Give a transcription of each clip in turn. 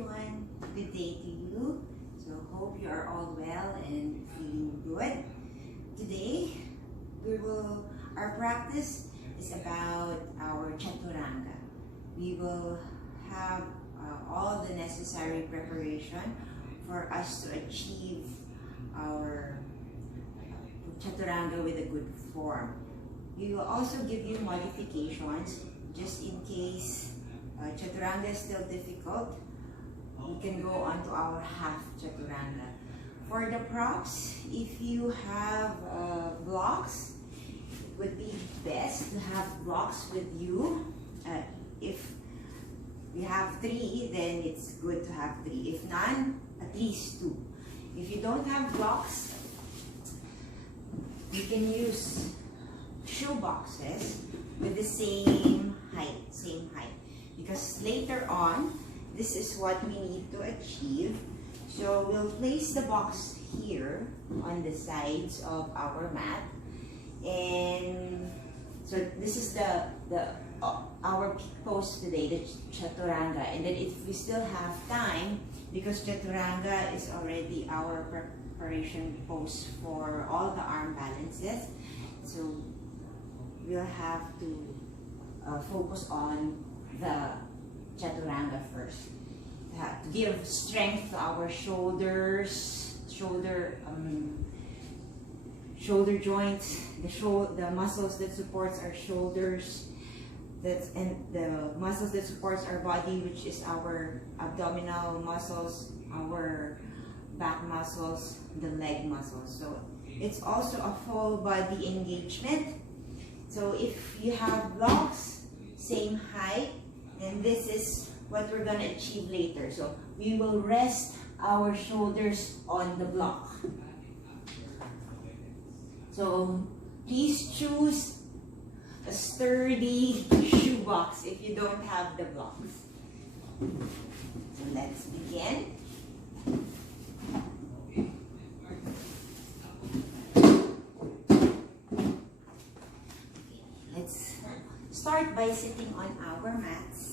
everyone, good day to you. So hope you are all well and feeling good. Today, our practice is about our Chaturanga. We will have all the necessary preparation for us to achieve our Chaturanga with a good form. We will also give you modifications just in case Chaturanga is still difficult. We can go on to our half Chaturanga. For the props, if you have blocks, it would be best to have blocks with you. If you have 3, then it's good to have 3. If none, at least 2. If you don't have blocks, you can use shoe boxes with the same height. Because later on, this is what we need to achieve. So we'll place the box here on the sides of our mat. And so this is our pose today, the Chaturanga. And then if we still have time, because Chaturanga is already our preparation pose for all the arm balances, so we'll have to focus on the Chaturanga first. To give strength to our shoulders, shoulder joints, the muscles that supports our shoulders, and the muscles that supports our body, which is our abdominal muscles, our back muscles, the leg muscles. So it's also a full body engagement. So if you have blocks, same height, and this is what we're going to achieve later. So we will rest our shoulders on the block. So please choose a sturdy shoebox if you don't have the blocks. So let's begin. Let's start by sitting on our mats.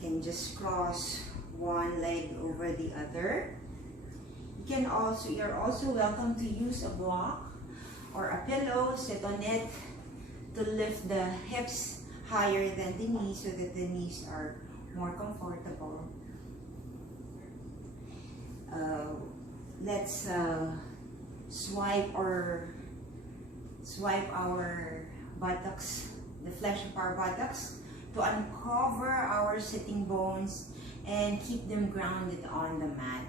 You can just cross one leg over the other. You're also welcome to use a block or a pillow, sit on it to lift the hips higher than the knees so that the knees are more comfortable. Let's swipe our buttocks, the flesh of our buttocks, to uncover our sitting bones and keep them grounded on the mat.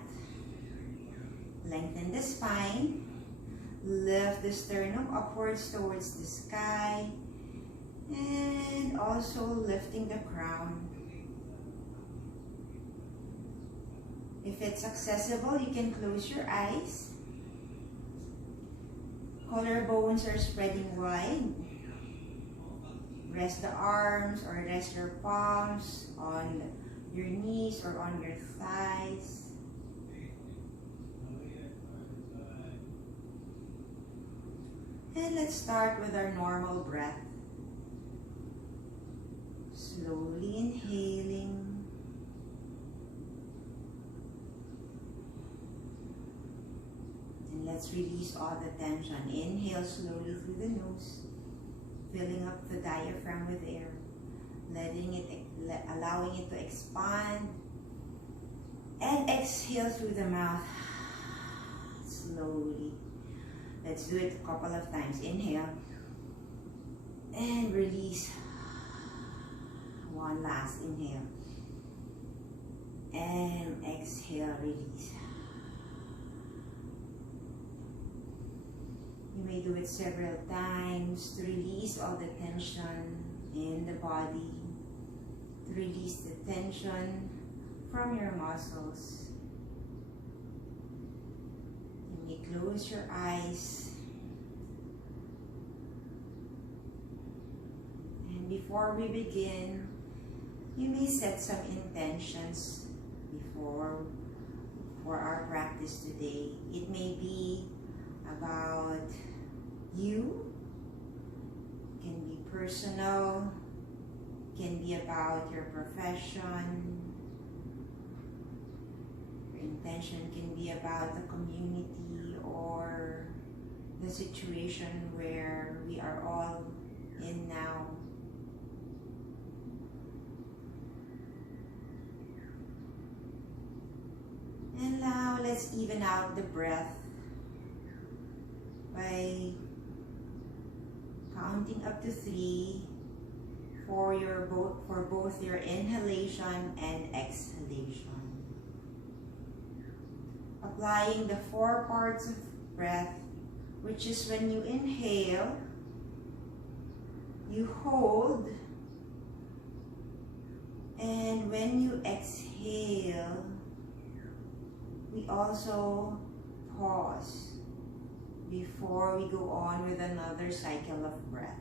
Lengthen the spine, lift the sternum upwards towards the sky, and also lifting the crown. If it's accessible, you can close your eyes. Collarbones are spreading wide. Rest the arms or rest your palms on your knees or on your thighs. And let's start with our normal breath. Slowly inhaling. And let's release all the tension. Inhale slowly through the nose, filling up the diaphragm with air, allowing it to expand. And exhale through the mouth, slowly. Let's do it a couple of times. Inhale and release. One last inhale and exhale, release. You may do it several times to release all the tension in the body, to release the tension from your muscles. You may close your eyes. And before we begin, you may set some intentions for our practice today. It may be about you, can be personal, can be about your profession, Your intention can be about the community or the situation where we are all in now. And now let's even out the breath by counting up to 3 for both your inhalation and exhalation. Applying the 4 parts of breath, which is when you inhale, you hold, and when you exhale, we also pause before we go on with another cycle of breath.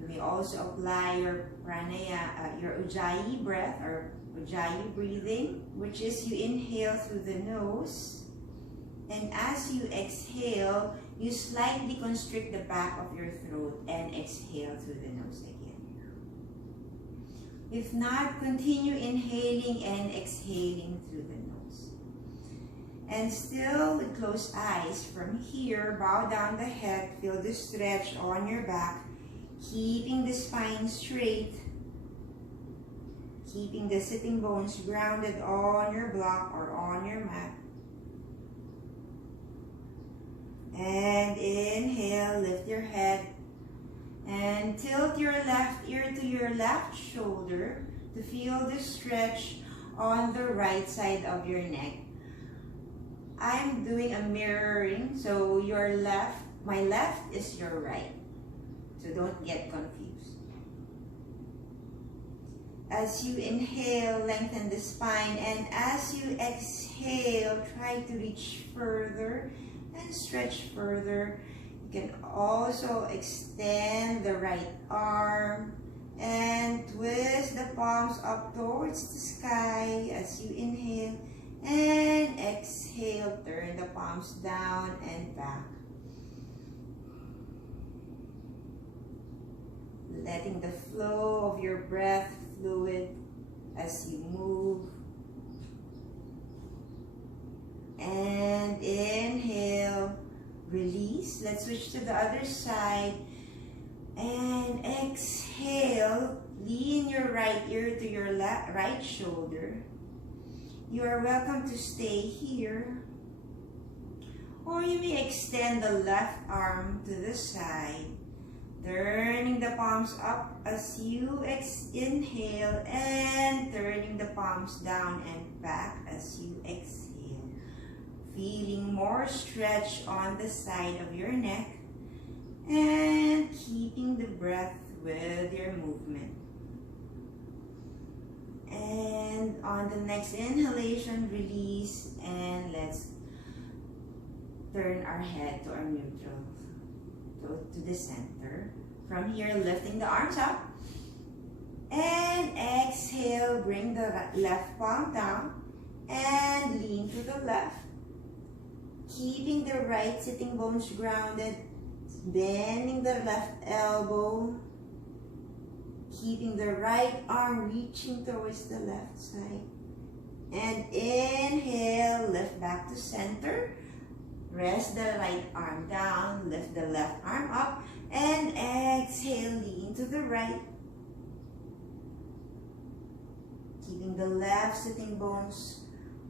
You may also apply your your Ujjayi breath or Ujjayi breathing, which is you inhale through the nose, and as you exhale, you slightly constrict the back of your throat and exhale through the nose again. If not, continue inhaling and exhaling through the nose. And still with closed eyes, from here, bow down the head, feel the stretch on your back, keeping the spine straight, keeping the sitting bones grounded on your block or on your mat. And inhale, lift your head, and tilt your left ear to your left shoulder to feel the stretch on the right side of your neck. I'm doing a mirroring, so your left, my left is your right. So don't get confused. As you inhale, lengthen the spine, and as you exhale, try to reach further and stretch further. You can also extend the right arm and twist the palms up towards the sky as you inhale, and exhale, turn the palms down and back. Letting the flow of your breath fluid as you move. And inhale, release. Let's switch to the other side. And exhale, lean your right ear to your right shoulder. You are welcome to stay here, or you may extend the left arm to the side, turning the palms up as you inhale, and turning the palms down and back as you exhale. Feeling more stretch on the side of your neck, and keeping the breath with your movement. And on the next inhalation, release, and let's turn our head to our neutral, to the center. From here, lifting the arms up, and exhale, bring the left palm down, and lean to the left. Keeping the right sitting bones grounded, bending the left elbow, keeping the right arm reaching towards the left side. And inhale, lift back to center. Rest the right arm down, lift the left arm up, and exhale, lean to the right. Keeping the left sitting bones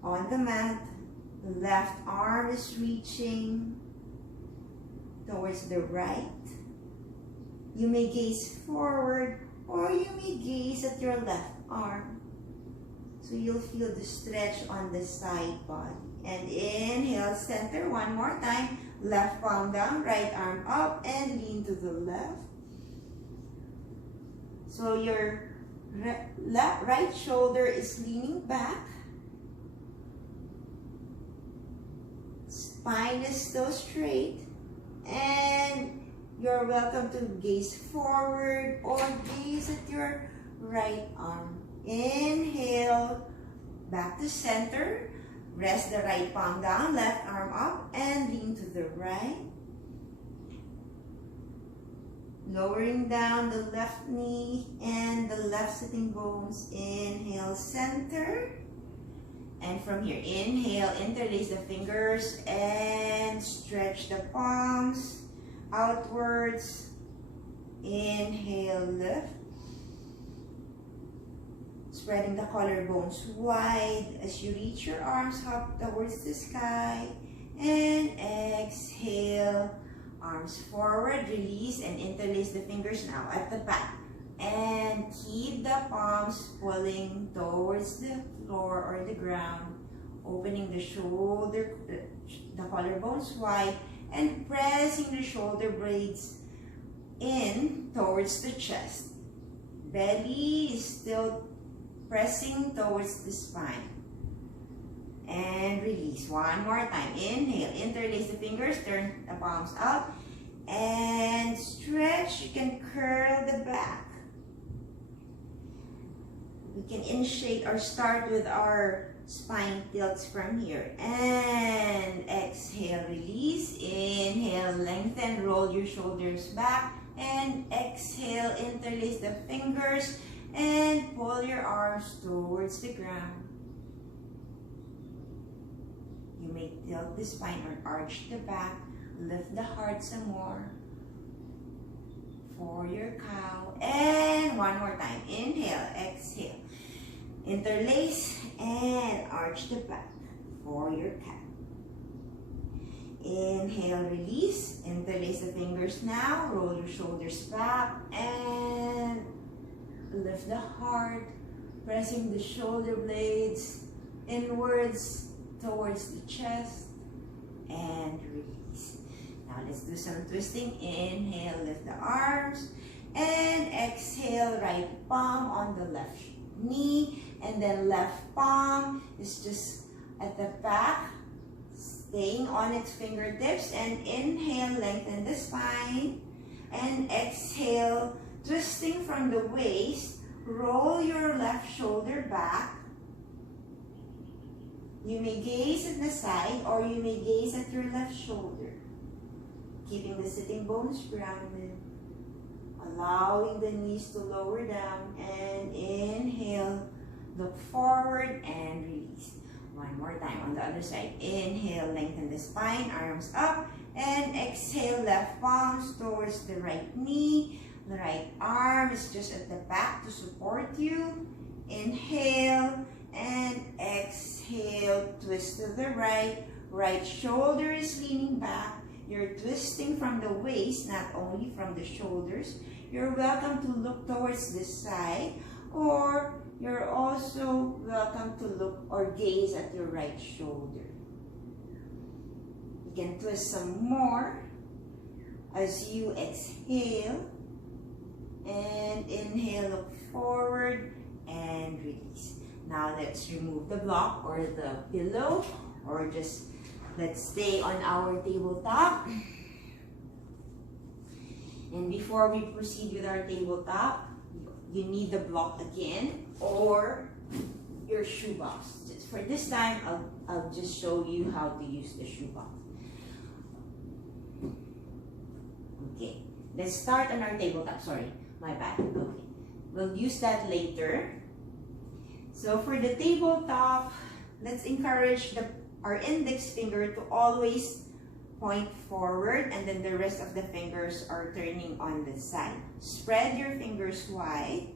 on the mat. The left arm is reaching towards the right. You may gaze forward, or you may gaze at your left arm. So you'll feel the stretch on the side body. And inhale, center one more time. Left palm down, right arm up, and lean to the left. So your right shoulder is leaning back. Spine is still straight. And you're welcome to gaze forward or gaze at your right arm. Inhale, back to center. Rest the right palm down, left arm up, and lean to the right. Lowering down the left knee and the left sitting bones. Inhale, center. And from here, inhale, interlace the fingers and stretch the palms outwards. Inhale, lift. Spreading the collarbones wide as you reach your arms up towards the sky. And exhale, arms forward, release and interlace the fingers now at the back. And keep the palms pulling towards the floor or the ground. Opening the shoulder, the collarbones wide, and pressing the shoulder blades in towards the chest. Belly is still pressing towards the spine. And release. One more time. Inhale, interlace the fingers, turn the palms out, and stretch. You can curl the back. We can initiate or start with our spine tilts from here. And exhale, release. Inhale, lengthen, roll your shoulders back. And exhale, interlace the fingers and pull your arms towards the ground. You may tilt the spine or arch the back. Lift the heart some more. For your cow. And one more time. Inhale, exhale. Interlace and arch the back for your cat. Inhale, release. Interlace the fingers now. Roll your shoulders back and lift the heart. Pressing the shoulder blades inwards towards the chest and release. Now let's do some twisting. Inhale, lift the arms and exhale, right palm on the left knee and then left palm is just at the back, staying on its fingertips. And inhale, lengthen the spine and exhale, twisting from the waist, roll your left shoulder back. You may gaze at the side or you may gaze at your left shoulder. Keeping the sitting bones grounded. Allowing the knees to lower down. And inhale, look forward and release. One more time on the other side. Inhale, lengthen the spine, arms up. And exhale, left palms towards the right knee. The right arm is just at the back to support you. Inhale and exhale, twist to the right. Right shoulder is leaning back. You're twisting from the waist, not only from the shoulders. You're welcome to look towards this side, or you're also welcome to look or gaze at your right shoulder. You can twist some more as you exhale. And inhale, look forward and release. Now let's remove the block or the pillow, or just let's stay on our tabletop. And before we proceed with our tabletop, you need the block again or your shoebox. Just for this time, I'll just show you how to use the shoebox. Okay, let's start on our tabletop. Sorry, my bad. Okay, we'll use that later. So for the tabletop, let's encourage our index finger to always point forward, and then the rest of the fingers are turning on the side. Spread your fingers wide.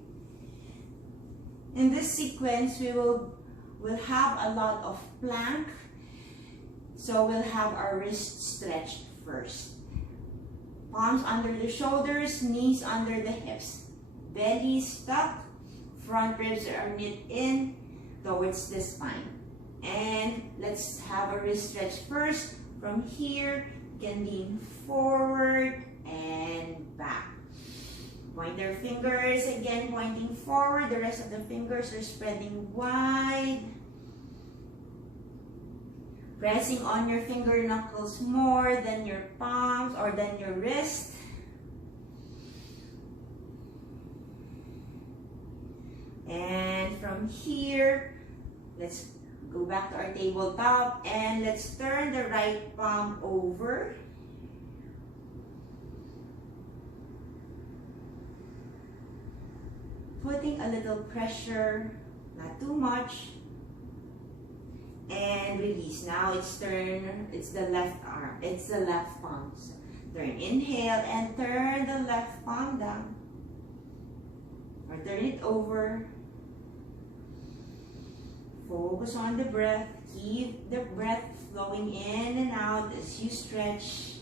In this sequence, we'll have a lot of plank. So we'll have our wrists stretched first. Palms under the shoulders, knees under the hips. Belly stuck, front ribs are knit in towards the spine. And let's have a wrist stretch first. From here, you can lean forward and back. Point their fingers, again pointing forward. The rest of the fingers are spreading wide. Pressing on your finger knuckles more than your palms or than your wrist. And from here, let's go back to our tabletop and let's turn the right palm over. putting a little pressure, not too much, and release. Now it's turn, it's the left arm, it's the left palm. So turn, inhale, and turn the left palm down, or turn it over. Focus on the breath. Keep the breath flowing in and out as you stretch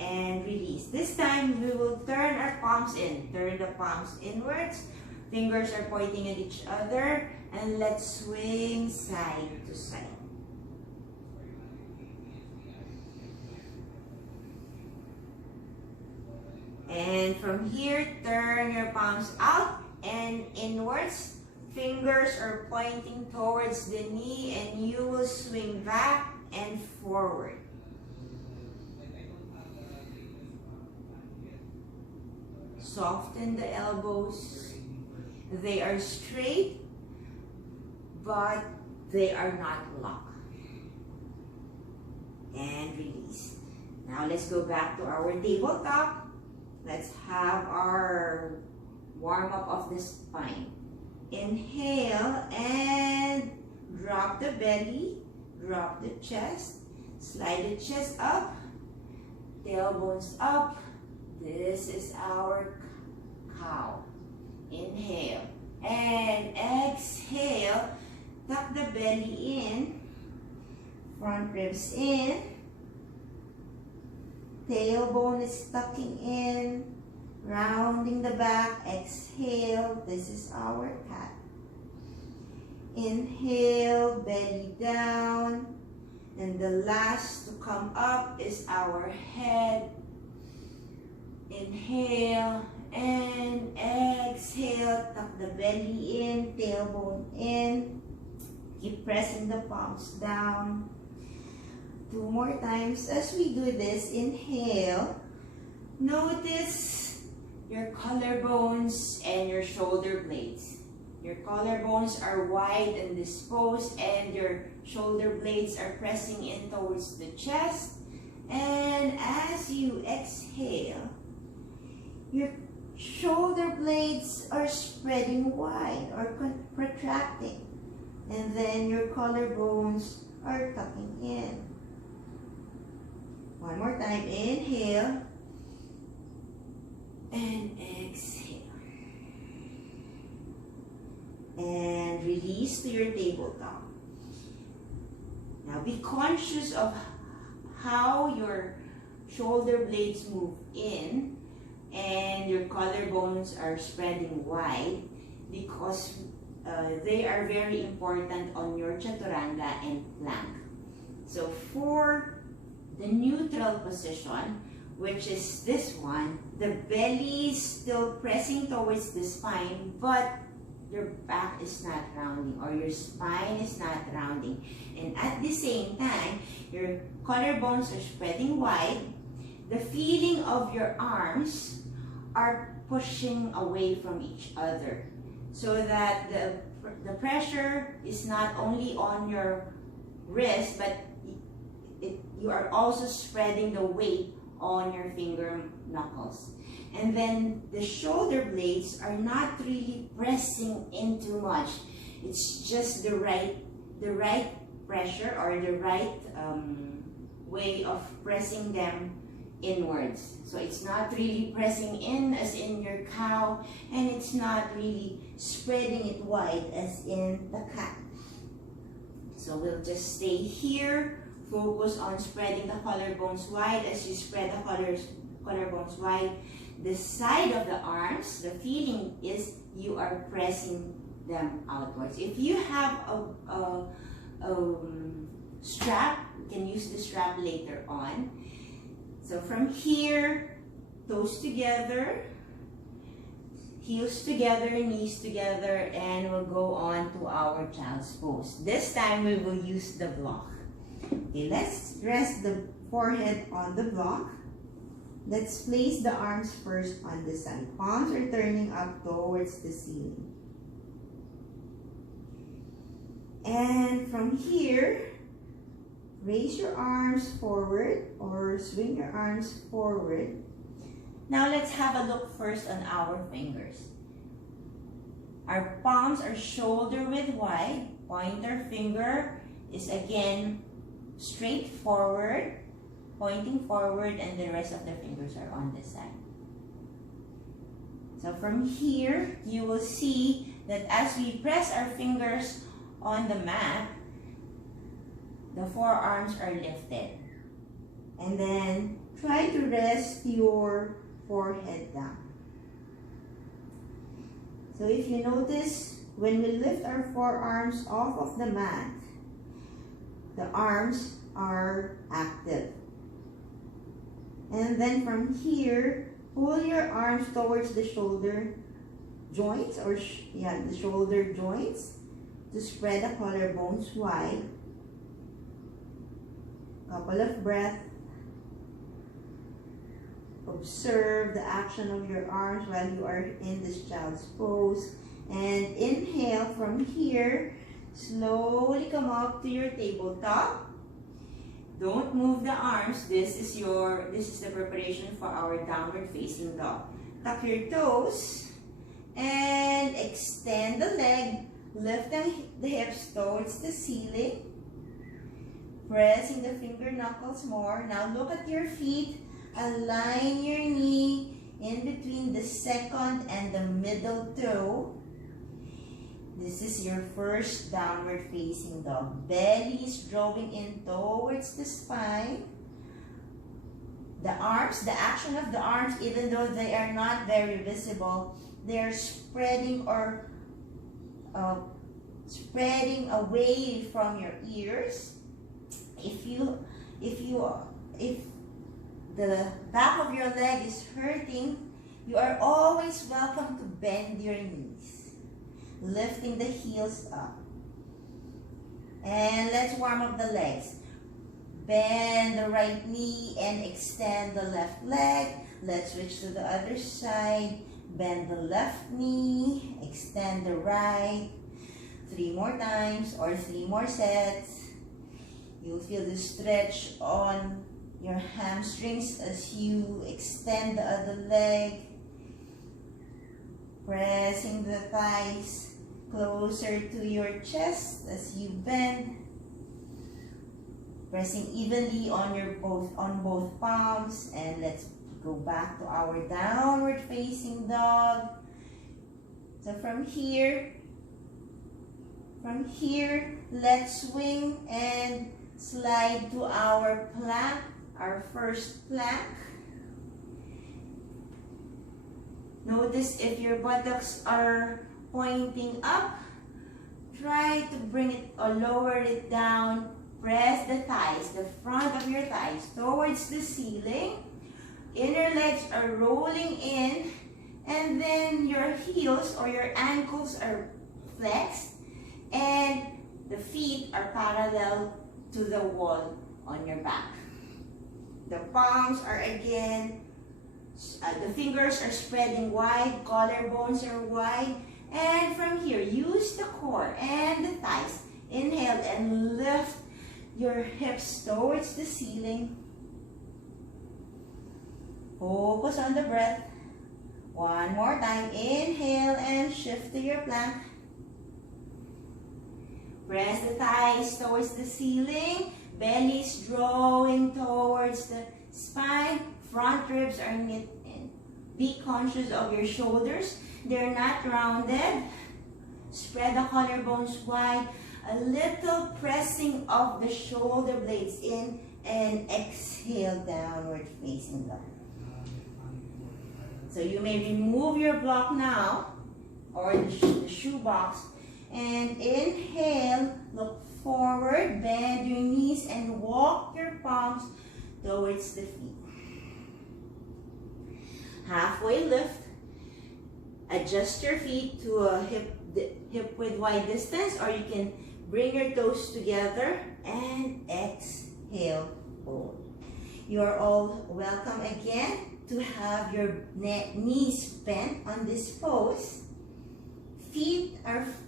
and release. This time we will turn our palms in. Turn the palms inwards. Fingers are pointing at each other, and let's swing side to side. And from here, turn your palms out and inwards. Fingers are pointing towards the knee, and you will swing back and forward. Soften the elbows. They are straight, but they are not locked. And release. Now let's go back to our tabletop. Let's have our warm-up of the spine. Inhale and drop the belly, drop the chest, slide the chest up, tailbones up. This is our cow. Inhale and exhale, tuck the belly in, front ribs in, tailbone is tucking in, rounding the back. Exhale, this is our cat. Inhale, belly down, and the last to come up is our head. Inhale and exhale, tuck the belly in, tailbone in. Keep pressing the palms down. 2 more times as we do this. Inhale. Notice your collarbones and your shoulder blades. Your collarbones are wide in this pose, and your shoulder blades are pressing in towards the chest. And as you exhale, your shoulder blades are spreading wide or protracting. And then your collarbones are tucking in. One more time. Inhale. And exhale. And release to your tabletop. Now be conscious of how your shoulder blades move in and your collarbones are spreading wide, because they are very important on your chaturanga and plank. So for the neutral position, which is this one, the belly is still pressing towards the spine, but your back is not rounding, or your spine is not rounding. And at the same time, your collarbones are spreading wide. The feeling of your arms are pushing away from each other, so that the pressure is not only on your wrist, but you are also spreading the weight on your finger knuckles. And then the shoulder blades are not really pressing in too much. It's just the right pressure, or the right way of pressing them inwards. So it's not really pressing in as in your cow, and it's not really spreading it wide as in the cat. So we'll just stay here. Focus on spreading the collarbones wide. As you spread the collarbones wide, the side of the arms, the feeling is you are pressing them outwards. If you have a strap, you can use the strap later on. So from here, toes together, heels together, knees together, and we'll go on to our child's pose. This time we will use the block. Okay, let's rest the forehead on the block. Let's place the arms first on the side. Palms are turning up towards the ceiling. And from here, raise your arms forward or swing your arms forward. Now let's have a look first on our fingers. Our palms are shoulder width wide. Pointer finger is again straight forward, pointing forward, and the rest of the fingers are on this side. So from here, you will see that as we press our fingers on the mat, the forearms are lifted. And then try to rest your forehead down. So if you notice, when we lift our forearms off of the mat, the arms are active. And then from here, pull your arms towards the shoulder joints, or the shoulder joints, to spread the collarbones wide. Couple of breaths. Observe the action of your arms while you are in this child's pose. And inhale from here. Slowly come up to your tabletop. Don't move the arms. This is the preparation for our downward facing dog. Tuck your toes and extend the leg. Lift the hips towards the ceiling. Pressing the finger knuckles more. Now look at your feet. Align your knee in between the second and the middle toe. This is your first downward facing dog. Belly is drawing in towards the spine. The arms, the action of the arms, even though they are not very visible, they are spreading or spreading away from your ears. If the back of your leg is hurting, you are always welcome to bend your knees, lifting the heels up. And let's warm up the legs. Bend the right knee and extend the left leg. Let's switch to the other side. Bend the left knee, extend the right. 3 more times or 3 more sets. You'll feel the stretch on your hamstrings as you extend the other leg. Pressing the thighs closer to your chest as you bend. Pressing evenly on both palms. And let's go back to our downward facing dog. So from here, let's swing and slide to our plank, our first plank. Notice if your buttocks are pointing up, try to bring it or lower it down. Press the thighs, the front of your thighs towards the ceiling. Inner legs are rolling in, and then your heels or your ankles are flexed, and the feet are parallel to the wall on your back. The palms are again, the fingers are spreading wide, collarbones are wide, and from here, use the core and the thighs. Inhale and lift your hips towards the ceiling. Focus on the breath. One more time. Inhale and shift to your plank. Press the thighs towards the ceiling. Belly is drawing towards the spine. Front ribs are knit in. Be conscious of your shoulders. They're not rounded. Spread the collarbones wide. A little pressing of the shoulder blades in, and exhale, downward facing dog. So you may remove your block now, or the shoe box, and inhale, look forward, bend your knees, and walk your palms towards the feet. Halfway lift. Adjust your feet to a hip width wide distance, or you can bring your toes together and exhale, fold. You are all welcome again to have your knees bent on this pose.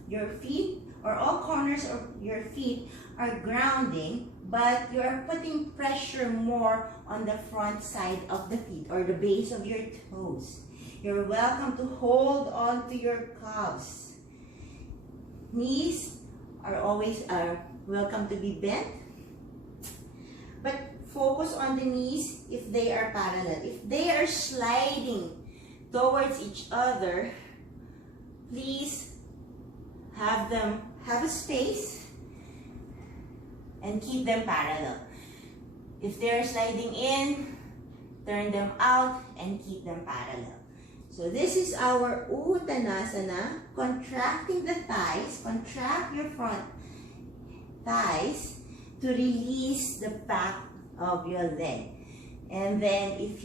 Your feet or all corners of your feet are grounding, but you are putting pressure more on the front side of the feet or the base of your toes. You're welcome to hold on to your calves. Knees are welcome to be bent. But focus on the knees if they are parallel. If they are sliding towards each other, please have a space and keep them parallel. If they're sliding in, turn them out and keep them parallel. So this is our Uttanasana, contracting the thighs. Contract your front thighs to release the back of your leg. And then if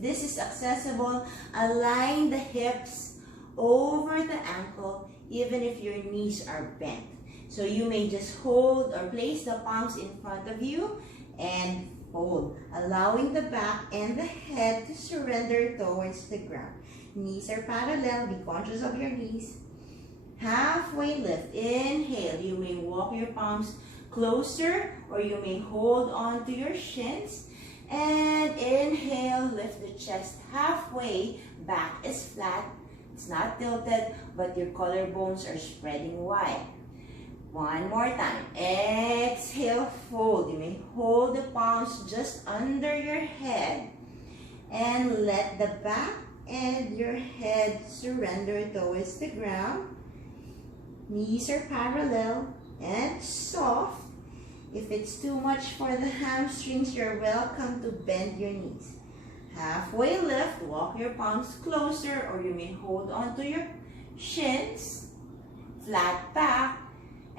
this is accessible, align the hips over the ankle even if your knees are bent. So you may just hold or place the palms in front of you and hold, allowing the back and the head to surrender towards the ground. Knees are parallel. Be conscious of your knees. Halfway lift. Inhale. You may walk your palms closer or you may hold on to your shins. And inhale, lift the chest halfway. Back is flat. It's not tilted, but your collarbones are spreading wide. One more time. Exhale, fold. You may hold the palms just under your head and let the back and your head surrender towards the ground. Knees are parallel and soft. If it's too much for the hamstrings, you're welcome to bend your knees. Halfway lift, walk your palms closer or you may hold onto your shins. Flat back.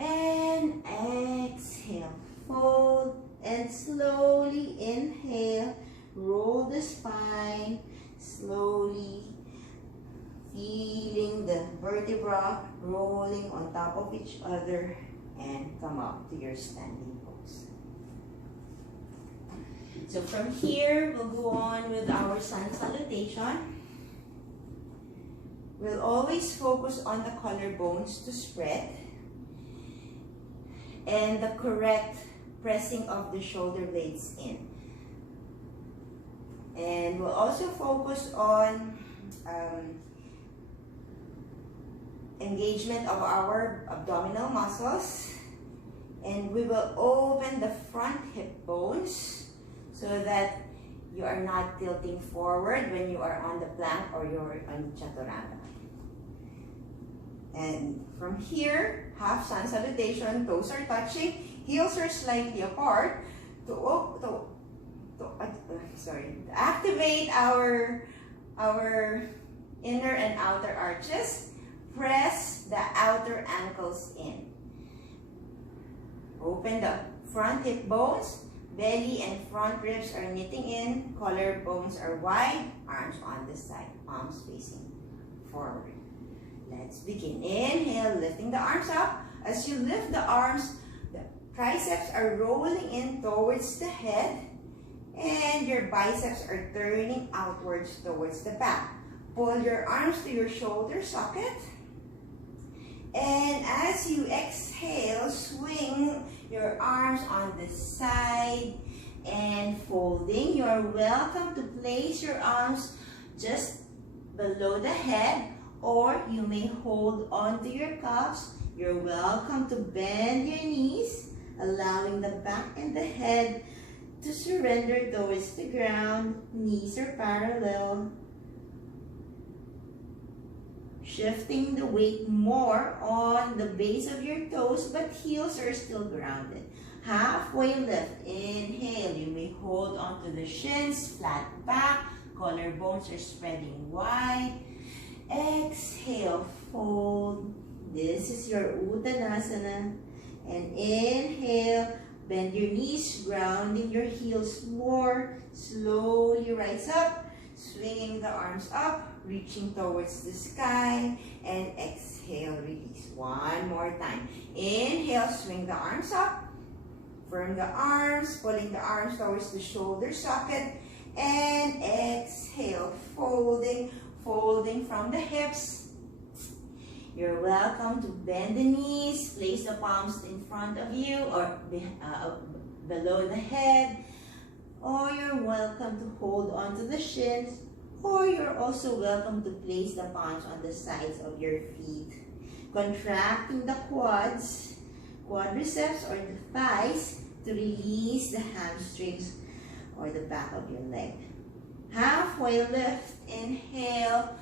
And exhale, fold and slowly inhale, roll the spine, slowly feeling the vertebra rolling on top of each other and come up to your standing pose. So from here, we'll go on with our sun salutation. We'll always focus on the collarbones to spread and the correct pressing of the shoulder blades in. And we'll also focus on engagement of our abdominal muscles. And we will open the front hip bones so that you are not tilting forward when you are on the plank or you're on Chaturanga. And from here, half sun salutation, toes are touching, heels are slightly apart to activate our inner and outer arches. Press the outer ankles in. Open the front hip bones, belly and front ribs are knitting in, collarbones are wide, arms on the side, palms facing forward. Let's begin. Inhale, lifting the arms up. As you lift the arms, the triceps are rolling in towards the head and your biceps are turning outwards towards the back. Pull your arms to your shoulder socket. And as you exhale, swing your arms on the side and folding. You are welcome to place your arms just below the head, or you may hold onto your calves. You're welcome to bend your knees, allowing the back and the head to surrender towards the ground. Knees are parallel. Shifting the weight more on the base of your toes, but heels are still grounded. Halfway lift. Inhale. You may hold onto the shins, flat back. Collarbones are spreading wide. Exhale, fold. This is your Uttanasana. And inhale, bend your knees, grounding your heels more. Slowly rise up, swinging the arms up, reaching towards the sky. And exhale, release. One more time. Inhale, swing the arms up. Firm the arms, pulling the arms towards the shoulder socket. And exhale, folding from the hips. You're welcome to bend the knees, place the palms in front of you or below the head, or you're welcome to hold onto the shins, or you're also welcome to place the palms on the sides of your feet. contracting the quads, quadriceps or the thighs to release the hamstrings or the back of your leg. Halfway lift, inhale.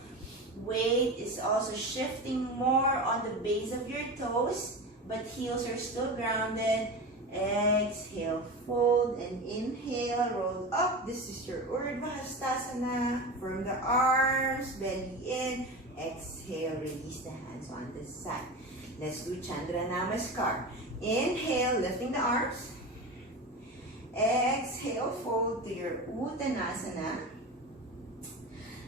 Weight is also shifting more on the base of your toes, but heels are still grounded. Exhale, fold and inhale, roll up. This is your Urdhva Hastasana. Firm the arms, belly in. Exhale, release the hands on this side. Let's do Chandra Namaskar. Inhale, lifting the arms. Exhale, fold to your Uttanasana.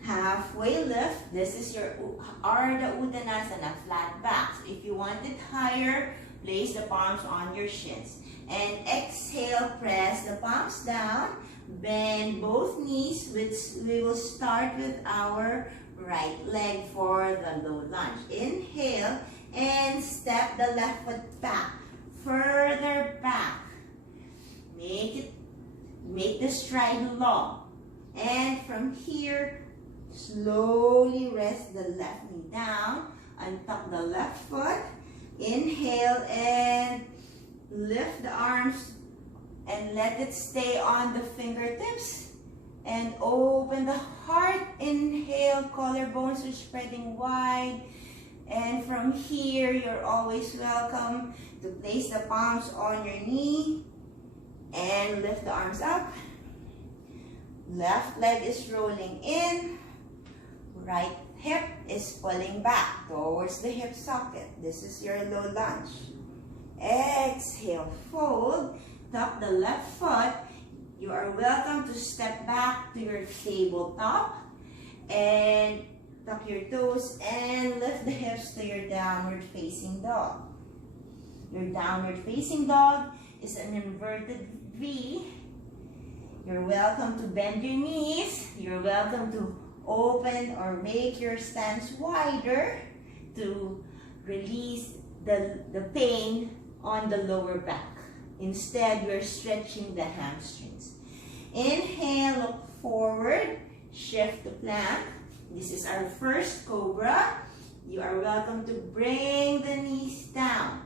Halfway lift. This is your Ardha Uttanasana, flat back. So if you want it higher, place the palms on your shins. And exhale, press the palms down. Bend both knees. We will start with our right leg for the low lunge. Inhale and step the left foot back. Further back. Make the stride long. And from here, slowly rest the left knee down. Untuck the left foot. Inhale and lift the arms and let it stay on the fingertips. And open the heart. Inhale, collarbones are spreading wide. And from here, you're always welcome to place the palms on your knee and lift the arms up. Left leg is rolling in. Right hip is pulling back towards the hip socket. This is your low lunge. Exhale, fold. Tuck the left foot. You are welcome to step back to your tabletop and tuck your toes and lift the hips to your downward facing dog. Your downward facing dog is an inverted V. You're welcome to bend your knees. You're welcome to open or make your stance wider to release the pain on the lower back. Instead, you're stretching the hamstrings. Inhale, look forward, shift to plank. This is our first cobra. You are welcome to bring the knees down.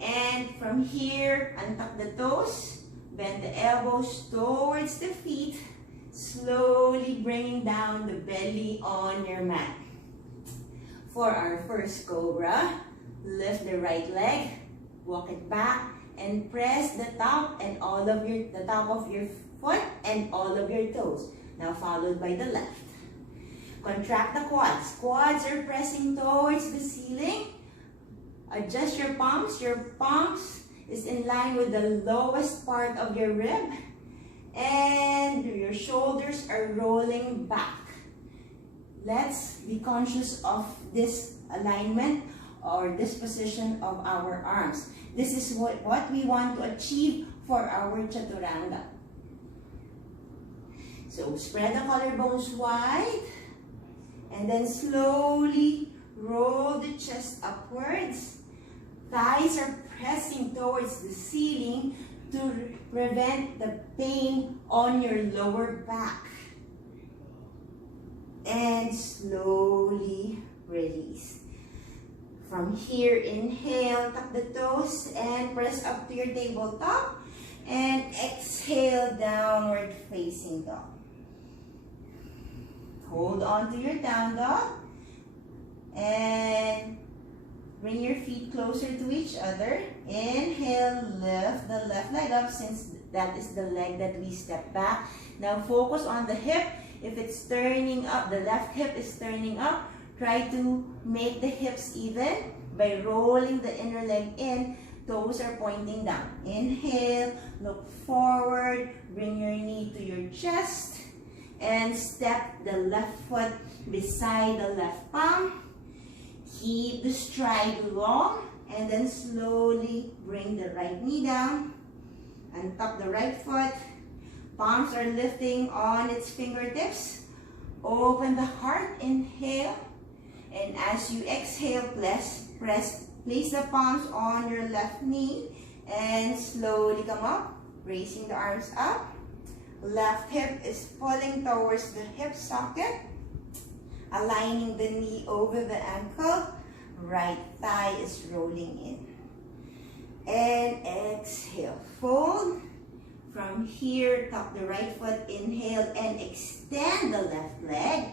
And from here, untuck the toes, bend the elbows towards the feet, slowly bringing down the belly on your mat. For our first cobra, lift the right leg, walk it back, and press the top and the top of your foot and all of your toes. Now followed by the left. Contract the quads. Quads are pressing towards the ceiling. Adjust your palms. Your palms is in line with the lowest part of your rib. And your shoulders are rolling back. Let's be conscious of this alignment or this position of our arms. This is what we want to achieve for our Chaturanga. So spread the collarbones wide and then slowly roll the chest upwards. Thighs are pressing towards the ceiling to prevent the pain on your lower back. And slowly release. From here, inhale, tuck the toes and press up to your tabletop. And exhale, downward facing dog. Hold on to your down dog. And bring your feet closer to each other. Inhale, lift the left leg up since that is the leg that we step back. Now focus on the hip. If it's turning up, the left hip is turning up, try to make the hips even by rolling the inner leg in. Toes are pointing down. Inhale, look forward, bring your knee to your chest, and step the left foot beside the left palm. Keep the stride long, and then slowly bring the right knee down. Untuck the right foot. Palms are lifting on its fingertips. Open the heart, inhale. And as you exhale, place the palms on your left knee. And slowly come up, raising the arms up. Left hip is pulling towards the hip socket. Aligning the knee over the ankle. right thigh is rolling in. And exhale, fold. From here, tuck the right foot, inhale, and extend the left leg.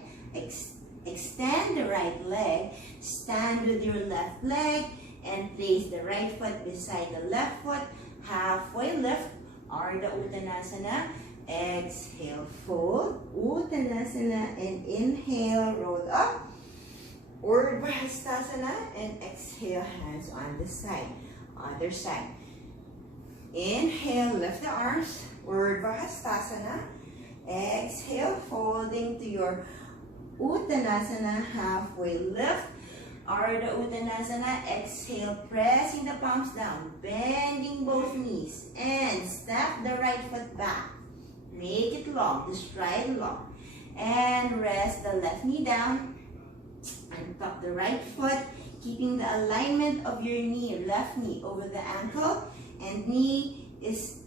Extend the right leg. Stand with your left leg and place the right foot beside the left foot. Halfway lift, Ardha Uttanasana. Exhale, fold, Uttanasana, and inhale, roll up. Urdhva Hastasana, and exhale, hands on the side. Other side. Inhale, lift the arms, Urdhva Hastasana. Exhale, folding to your Uttanasana, halfway lift. Ardha Uttanasana. Exhale, pressing the palms down, bending both knees, and step the right foot back. Make it long, the stride long. And rest the left knee down. And tuck the right foot, keeping the alignment of your knee, left knee over the ankle, and knee is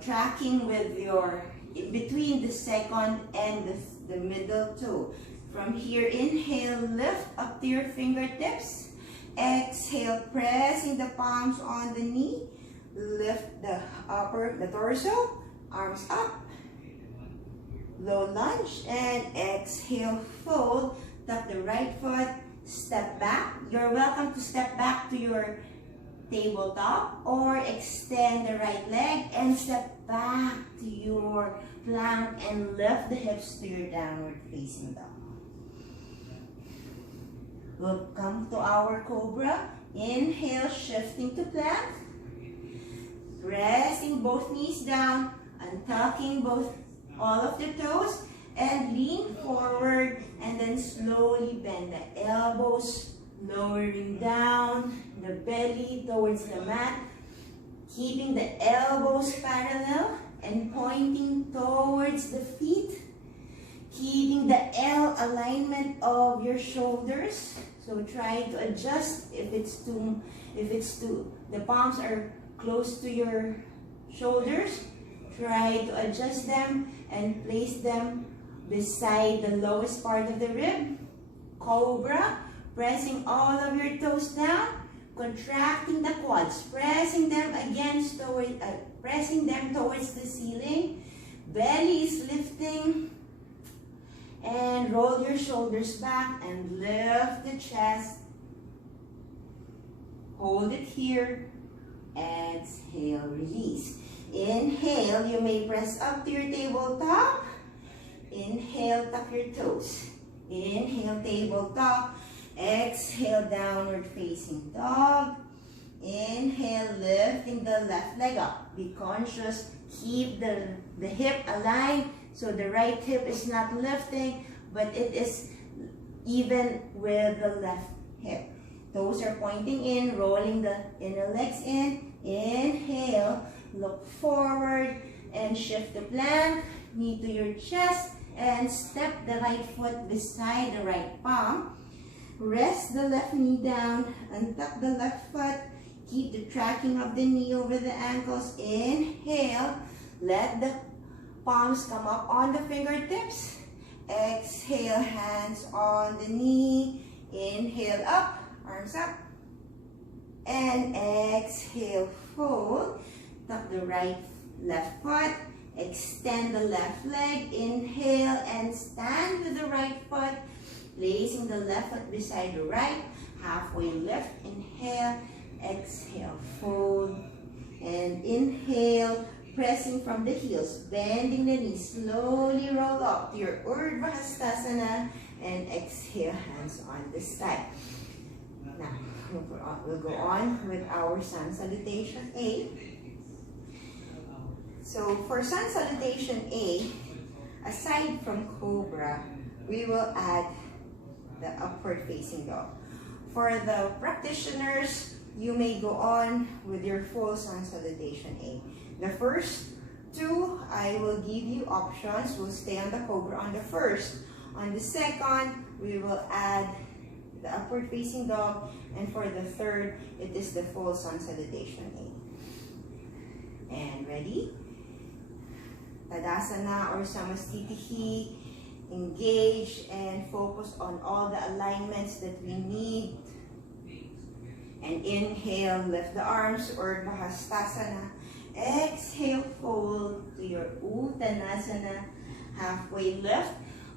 tracking with your, between the second and the middle toe. From here, inhale, lift up to your fingertips. Exhale, pressing the palms on the knee. Lift the torso, arms up. Low lunge, and exhale, fold. Tuck the right foot, step back. You're welcome to step back to your tabletop or extend the right leg and step back to your plank and lift the hips to your downward facing dog. We'll come to our cobra. Inhale, shifting to plank. Pressing both knees down, untucking all of the toes, and lean forward, and then slowly bend the elbows, lowering down the belly towards the mat, keeping the elbows parallel and pointing towards the feet, keeping the L alignment of your shoulders. So try to adjust if the palms are close to your shoulders. Try to adjust them and place them beside the lowest part of the rib. Cobra, pressing all of your toes down, contracting the quads, pressing them towards the ceiling. Belly is lifting, and roll your shoulders back and lift the chest. Hold it here. Exhale, release. Inhale, you may press up to your tabletop. Inhale, tuck your toes. Inhale, tabletop. Exhale, downward facing dog. Inhale, lifting the left leg up. Be conscious, keep the hip aligned so the right hip is not lifting, but it is even with the left hip. Toes are pointing in, rolling the inner legs in. Inhale, look forward and shift the plank, knee to your chest, and step the right foot beside the right palm. Rest the left knee down, untuck the left foot, keep the tracking of the knee over the ankles. Inhale, let the palms come up on the fingertips. Exhale, hands on the knee. Inhale, up, arms up. And exhale, fold. Tuck the left foot. Extend the left leg. Inhale and stand with the right foot. Placing the left foot beside the right. Halfway lift. Inhale. Exhale. Fold. And inhale. Pressing from the heels. Bending the knees. Slowly roll up to your Urdhva Hastasana. And exhale. Hands on the side. Now, we'll go on with our Sun Salutation A. So for Sun Salutation A, aside from Cobra, we will add the Upward Facing Dog. For the practitioners, you may go on with your full Sun Salutation A. The first two, I will give you options. We'll stay on the Cobra on the first. On the second, we will add the Upward Facing Dog. And for the third, it is the full Sun Salutation A. And ready? Tadasana or Samastitihi. Engage and focus on all the alignments that we need And inhale, lift the arms, Urdhva Hastasana. Exhale, fold to your Uttanasana. Halfway lift,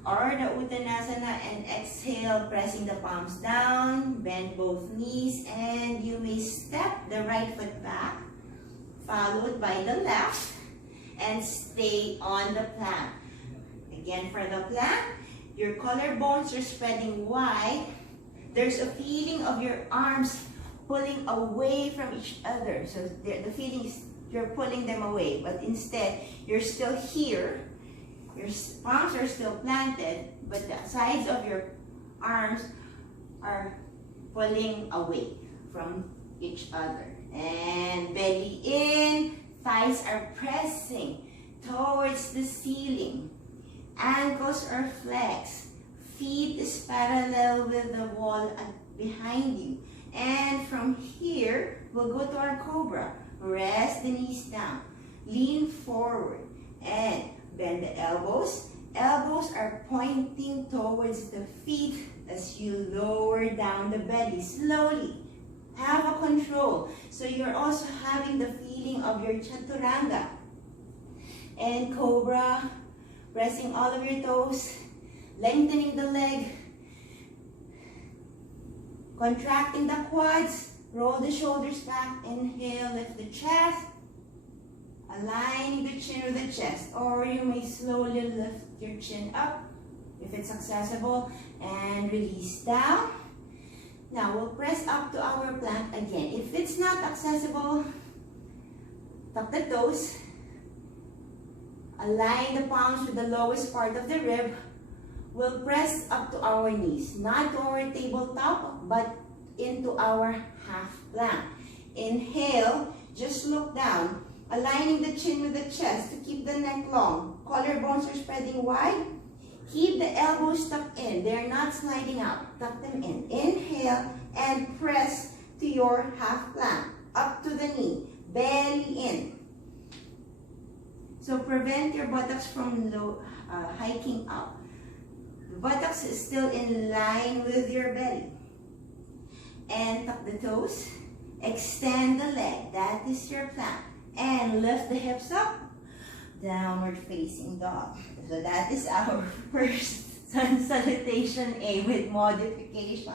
Ardha Uttanasana, and exhale, pressing the palms down, bend both knees, and you may step the right foot back, followed by the left, and stay on the plank. Again, for the plank, your collarbones are spreading wide. There's a feeling of your arms pulling away from each other. So the feeling is you're pulling them away, but instead, you're still here. Your palms are still planted, but the sides of your arms are pulling away from each other. And belly in, thighs are pressing towards the ceiling. Ankles are flexed. Feet is parallel with the wall behind you. And from here, we'll go to our cobra. Rest the knees down. Lean forward and bend the elbows. Elbows are pointing towards the feet as you lower down the belly slowly. Have a control. So you're also having the feeling of your chaturanga. And cobra, pressing all of your toes, lengthening the leg, contracting the quads, roll the shoulders back, inhale, lift the chest, aligning the chin with the chest, or you may slowly lift your chin up if it's accessible, and release down. Now we'll press up to our plank again. If it's not accessible, tuck the toes, align the palms with the lowest part of the rib. We'll press up to our knees, not to our tabletop, but into our half plank. Inhale, just look down, aligning the chin with the chest to keep the neck long. Collarbones are spreading wide. Keep the elbows tucked in. They're not sliding out. Tuck them in. Inhale and press to your half plank. Up to the knee. Belly in. So prevent your buttocks from hiking up. The buttocks is still in line with your belly. And tuck the toes. Extend the leg. That is your plank. And lift the hips up. Downward facing dog. So that is our first sun salutation A with modification.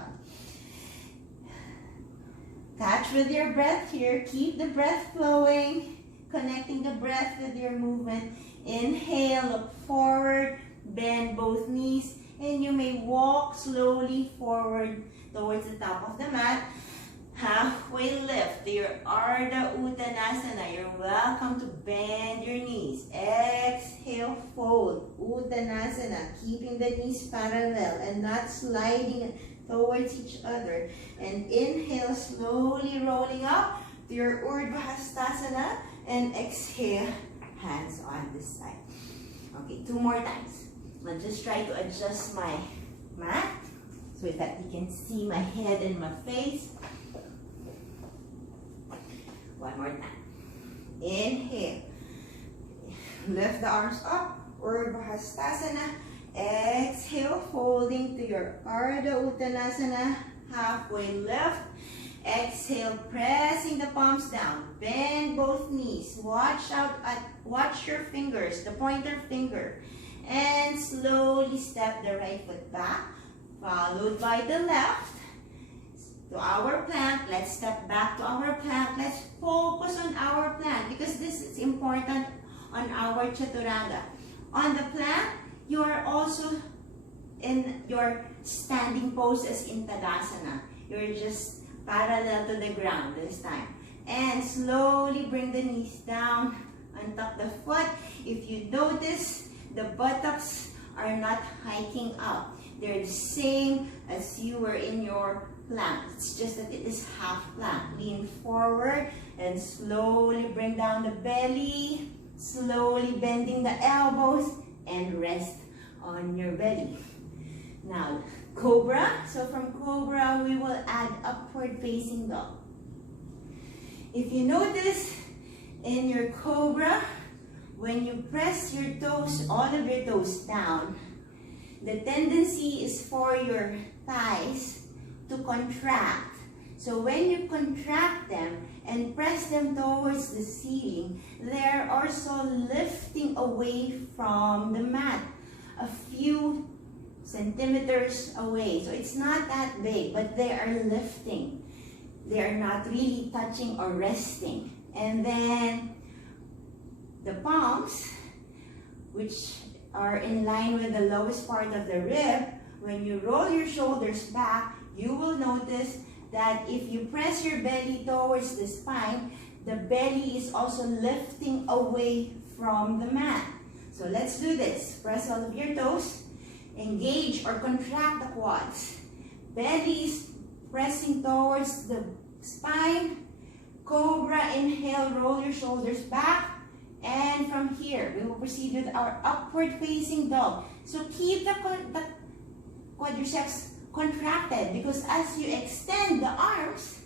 Catch with your breath here. Keep the breath flowing. Connecting the breath with your movement. Inhale, look forward. Bend both knees. And you may walk slowly forward towards the top of the mat. Halfway lift to your Ardha Uttanasana. You're welcome to bend your knees. Exhale, fold. Uttanasana. Keeping the knees parallel and not sliding towards each other. And inhale, slowly rolling up to your Urdhva Hastasana. And exhale, hands on this side. Okay, 2 more times. I'll just try to adjust my mat so that you can see my head and my face. 1 more time. Inhale. Lift the arms up. Urdhva Hastasana. Exhale, folding to your Ardha Uttanasana. Halfway lift. Exhale, pressing the palms down. Bend both knees. Watch your fingers, the pointer finger. And slowly step the right foot back, followed by the left. To our plank, let's step back to our plank. Let's focus on our plank because this is important on our chaturanga. On the plank, you are also in your standing pose as in Tadasana. You're just parallel to the ground this time. And slowly bring the knees down, untuck the foot. If you notice, the buttocks are not hiking up. They're the same as you were in your plank. It's just that it is half plank. Lean forward and slowly bring down the belly. Slowly bending the elbows and rest on your belly. Now, cobra. So from cobra, we will add upward facing dog. If you notice in your cobra, when you press your toes, all of your toes down, the tendency is for your thighs to contract. So when you contract them and press them towards the ceiling, they're also lifting away from the mat, a few centimeters away. So it's not that big, but they are lifting. They are not really touching or resting. And then the palms, which are in line with the lowest part of the rib, when you roll your shoulders back, you will notice that if you press your belly towards the spine, the belly is also lifting away from the mat. So let's do this. Press all of your toes. Engage or contract the quads. Belly is pressing towards the spine. Cobra, inhale, roll your shoulders back. And from here, we will proceed with our upward facing dog. So keep the quadriceps contracted, because as you extend the arms,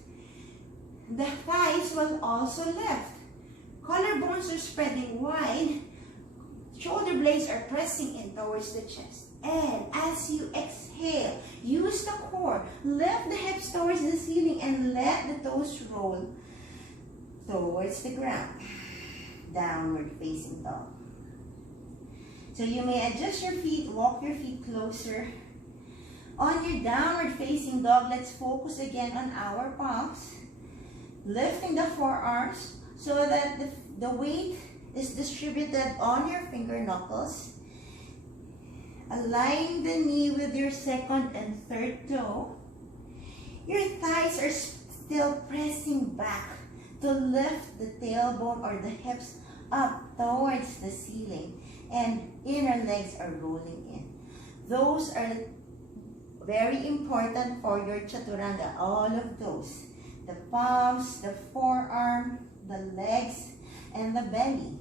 the thighs will also lift. Collarbones are spreading wide. Shoulder blades are pressing in towards the chest. And as you exhale, use the core. Lift the hips towards the ceiling and let the toes roll towards the ground. Downward facing dog. So you may adjust your feet, walk your feet closer. On your downward facing dog, let's focus again on our palms. Lifting the forearms so that the weight is distributed on your finger knuckles. Align the knee with your second and third toe. Your thighs are still pressing back to lift the tailbone or the hips up towards the ceiling, and inner legs are rolling in. Those are very important for your Chaturanga, all of those. The palms, the forearm, the legs, and the belly.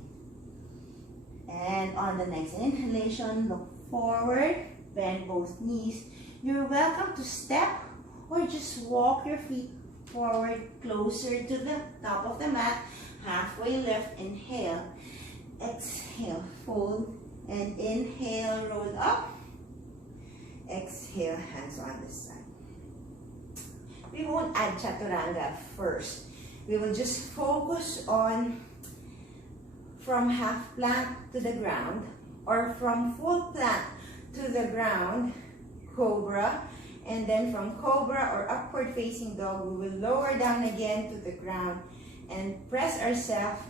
And on the next inhalation, look forward, bend both knees. You're welcome to step or just walk your feet forward closer to the top of the mat. Halfway lift, inhale, exhale, fold, and inhale, roll up. Exhale, hands on the side. We won't add Chaturanga first. We will just focus on from half plank to the ground, or from full plank to the ground, cobra, and then from cobra or upward facing dog, we will lower down again to the ground and press ourselves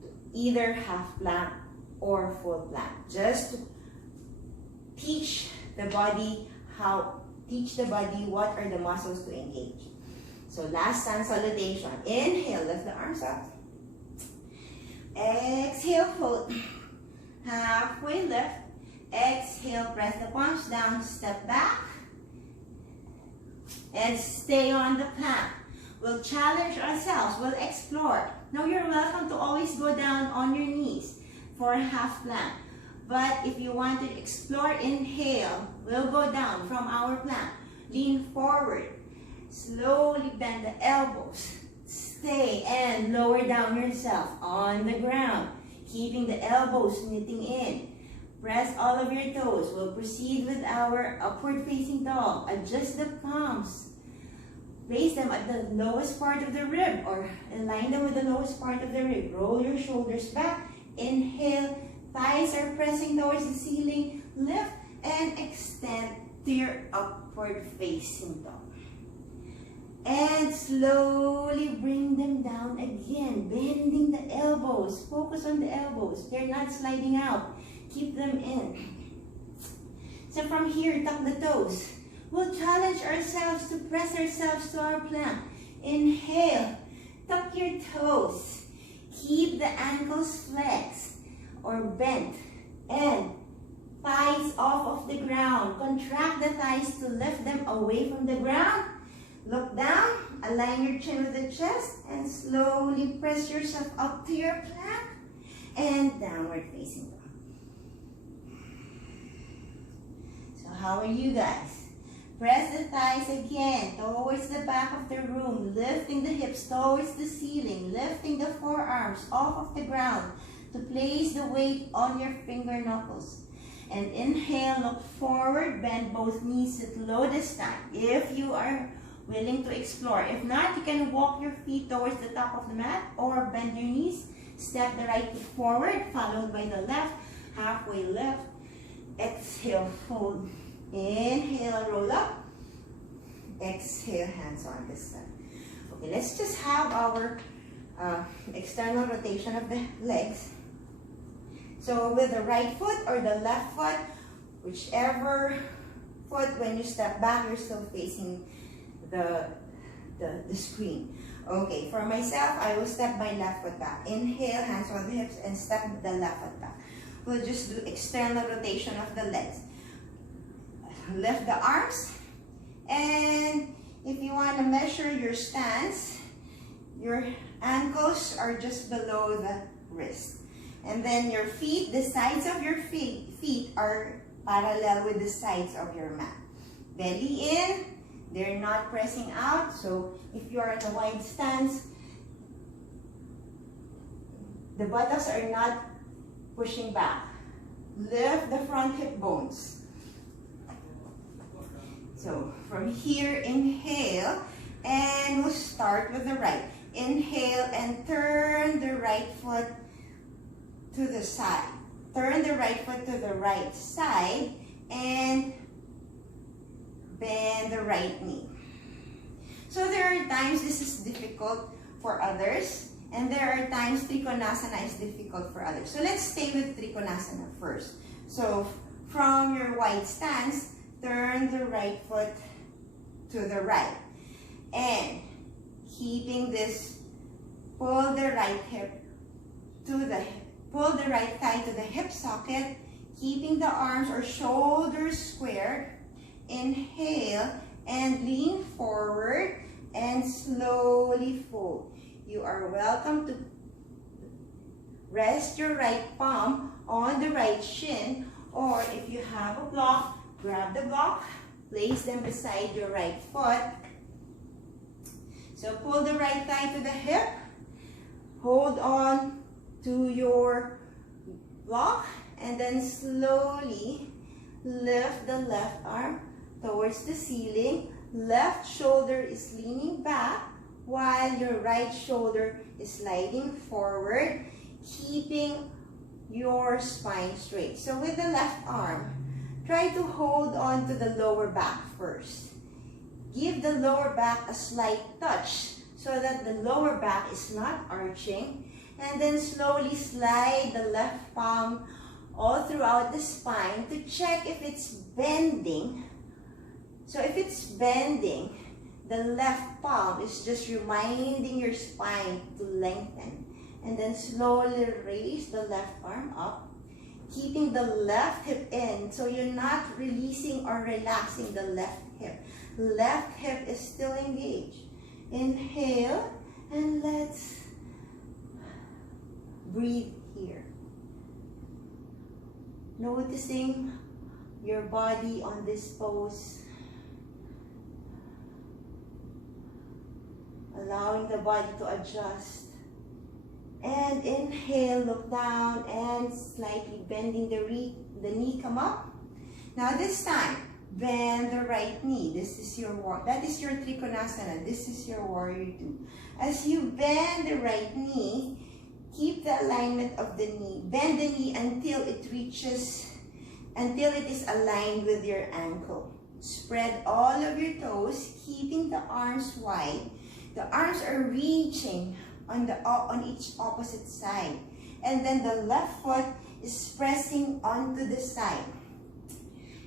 to either half plank or full plank. Just to teach the body what are the muscles to engage. So last sun salutation. Inhale, lift the arms up. Exhale, fold. Halfway lift. Exhale, press the palms down, step back. And stay on the plank. We'll challenge ourselves, we'll explore. Now you're welcome to always go down on your knees for half plank. But if you want to explore, inhale, we'll go down from our plank. Lean forward. Slowly bend the elbows. Stay and lower down yourself on the ground. Keeping the elbows knitting in. Press all of your toes. We'll proceed with our upward facing dog. Adjust the palms. Place them at the lowest part of the rib or align them with the lowest part of the rib. Roll your shoulders back. Inhale. Thighs are pressing towards the ceiling. Lift and extend to your upward facing dog. And slowly bring them down again. Bending the elbows. Focus on the elbows. They're not sliding out. Keep them in. So from here, tuck the toes. We'll challenge ourselves to press ourselves to our plank. Inhale. Tuck your toes. Keep the ankles flexed or bent, and thighs off of the ground. Contract the thighs to lift them away from the ground. Look down, align your chin with the chest, and slowly press yourself up to your plank and downward facing dog. So how are you guys? Press the thighs again towards the back of the room, lifting the hips towards the ceiling, lifting the forearms off of the ground to place the weight on your finger knuckles. And inhale, look forward, bend both knees, sit low this time. If you are willing to explore. If not, you can walk your feet towards the top of the mat or bend your knees. Step the right foot forward, followed by the left. Halfway lift. Exhale, fold. Inhale, roll up. Exhale, hands on this side. Okay, let's just have our external rotation of the legs. So with the right foot or the left foot, whichever foot, when you step back, you're still facing the screen. Okay, for myself, I will step my left foot back. Inhale, hands on the hips, and step the left foot back. We'll just do external rotation of the legs. Lift the arms, and if you want to measure your stance, your ankles are just below the wrist. And then your feet, the sides of your feet are parallel with the sides of your mat. Belly in, they're not pressing out. So if you are in a wide stance, the buttocks are not pushing back. Lift the front hip bones. So from here, inhale, and we'll start with the right. Inhale and turn the right foot to the side. Turn the right foot to the right side and bend the right knee. So there are times this is difficult for others, and there are times Trikonasana is difficult for others. So let's stay with Trikonasana first. So from your wide stance, turn the right foot to the right. And keeping this, pull the right hip to the hip. Pull the right thigh to the hip socket, keeping the arms or shoulders squared. Inhale and lean forward and slowly fold. You are welcome to rest your right palm on the right shin, or if you have a block, grab the block, place them beside your right foot. So pull the right thigh to the hip, hold on to your block, and then slowly lift the left arm towards the ceiling. Left shoulder is leaning back while your right shoulder is sliding forward, keeping your spine straight. So with the left arm, try to hold on to the lower back first. Give the lower back a slight touch so that the lower back is not arching. And then slowly slide the left palm all throughout the spine to check if it's bending. So if it's bending, the left palm is just reminding your spine to lengthen. And then slowly raise the left arm up, keeping the left hip in. So you're not releasing or relaxing the left hip. Left hip is still engaged. Inhale, and let's breathe here. Noticing your body on this pose. Allowing the body to adjust. And inhale, look down and slightly bending the knee, come up. Now this time, bend the right knee. That is your Trikonasana. This is your Warrior 2. As you bend the right knee, keep the alignment of the knee. Bend the knee until it is aligned with your ankle. Spread all of your toes, keeping the arms wide. The arms are reaching on each opposite side. And then the left foot is pressing onto the side.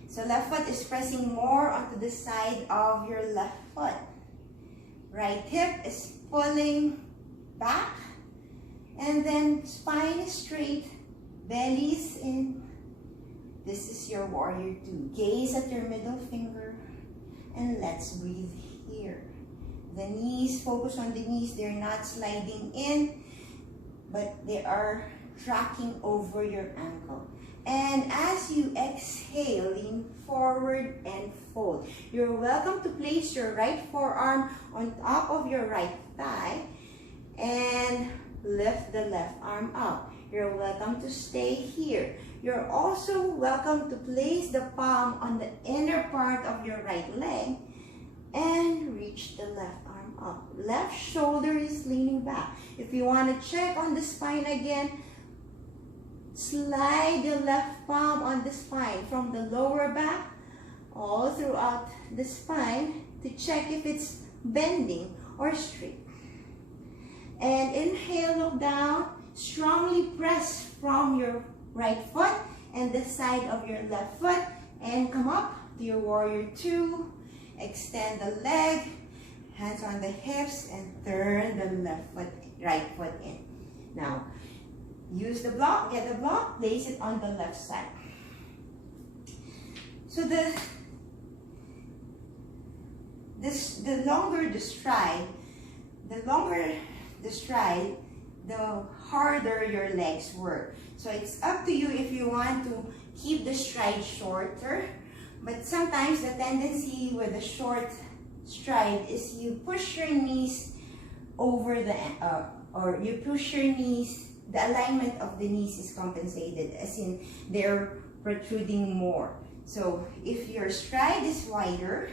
So left foot is pressing more onto the side of your left foot. Right hip is pulling back. And then spine is straight, belly is in. This is your Warrior 2. Gaze at your middle finger and let's breathe here. The knees, focus on the knees. They're not sliding in, but they are tracking over your ankle. And as you exhale, lean forward and fold. You're welcome to place your right forearm on top of your right thigh and lift the left arm up. You're welcome to stay here. You're also welcome to place the palm on the inner part of your right leg and reach the left arm up. Left shoulder is leaning back. If you want to check on the spine again, slide the left palm on the spine from the lower back all throughout the spine to check if it's bending or straight. And inhale, look down. Strongly press from your right foot and the side of your left foot and come up to your warrior two. Extend the leg, hands on the hips, and turn the right foot in. Now, use the block, get the block, place it on the left side. So the longer the stride, the harder your legs work. So it's up to you if you want to keep the stride shorter. But sometimes the tendency with a short stride is you push your knees over the, or you push your knees, the alignment of the knees is compensated, as in they're protruding more. So if your stride is wider,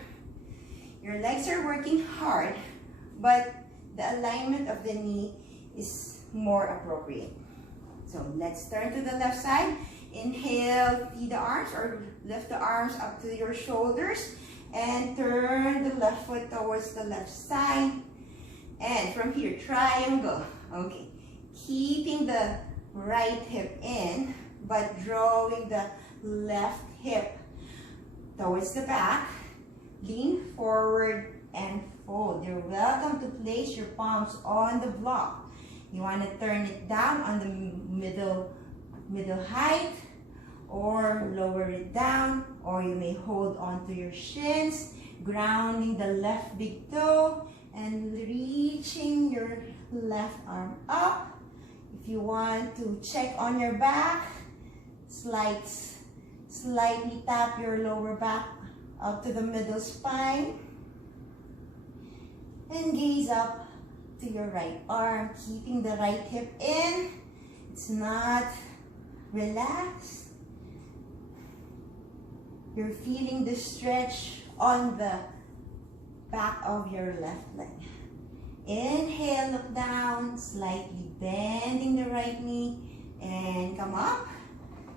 your legs are working hard, but the alignment of the knee is more appropriate. So let's turn to the left side. Inhale, feed the arms or lift the arms up to your shoulders and turn the left foot towards the left side. And from here, triangle. Okay, keeping the right hip in, but drawing the left hip towards the back. Lean forward and fold. You're welcome to place your palms on the block. You want to turn it down on the middle height, or lower it down, or you may hold on to your shins, grounding the left big toe and reaching your left arm up. If you want to check on your back, slightly tap your lower back up to the middle spine and gaze up to your right arm, keeping the right hip in. It's not relaxed. You're feeling the stretch on the back of your left leg. Inhale, look down, slightly bending the right knee and come up.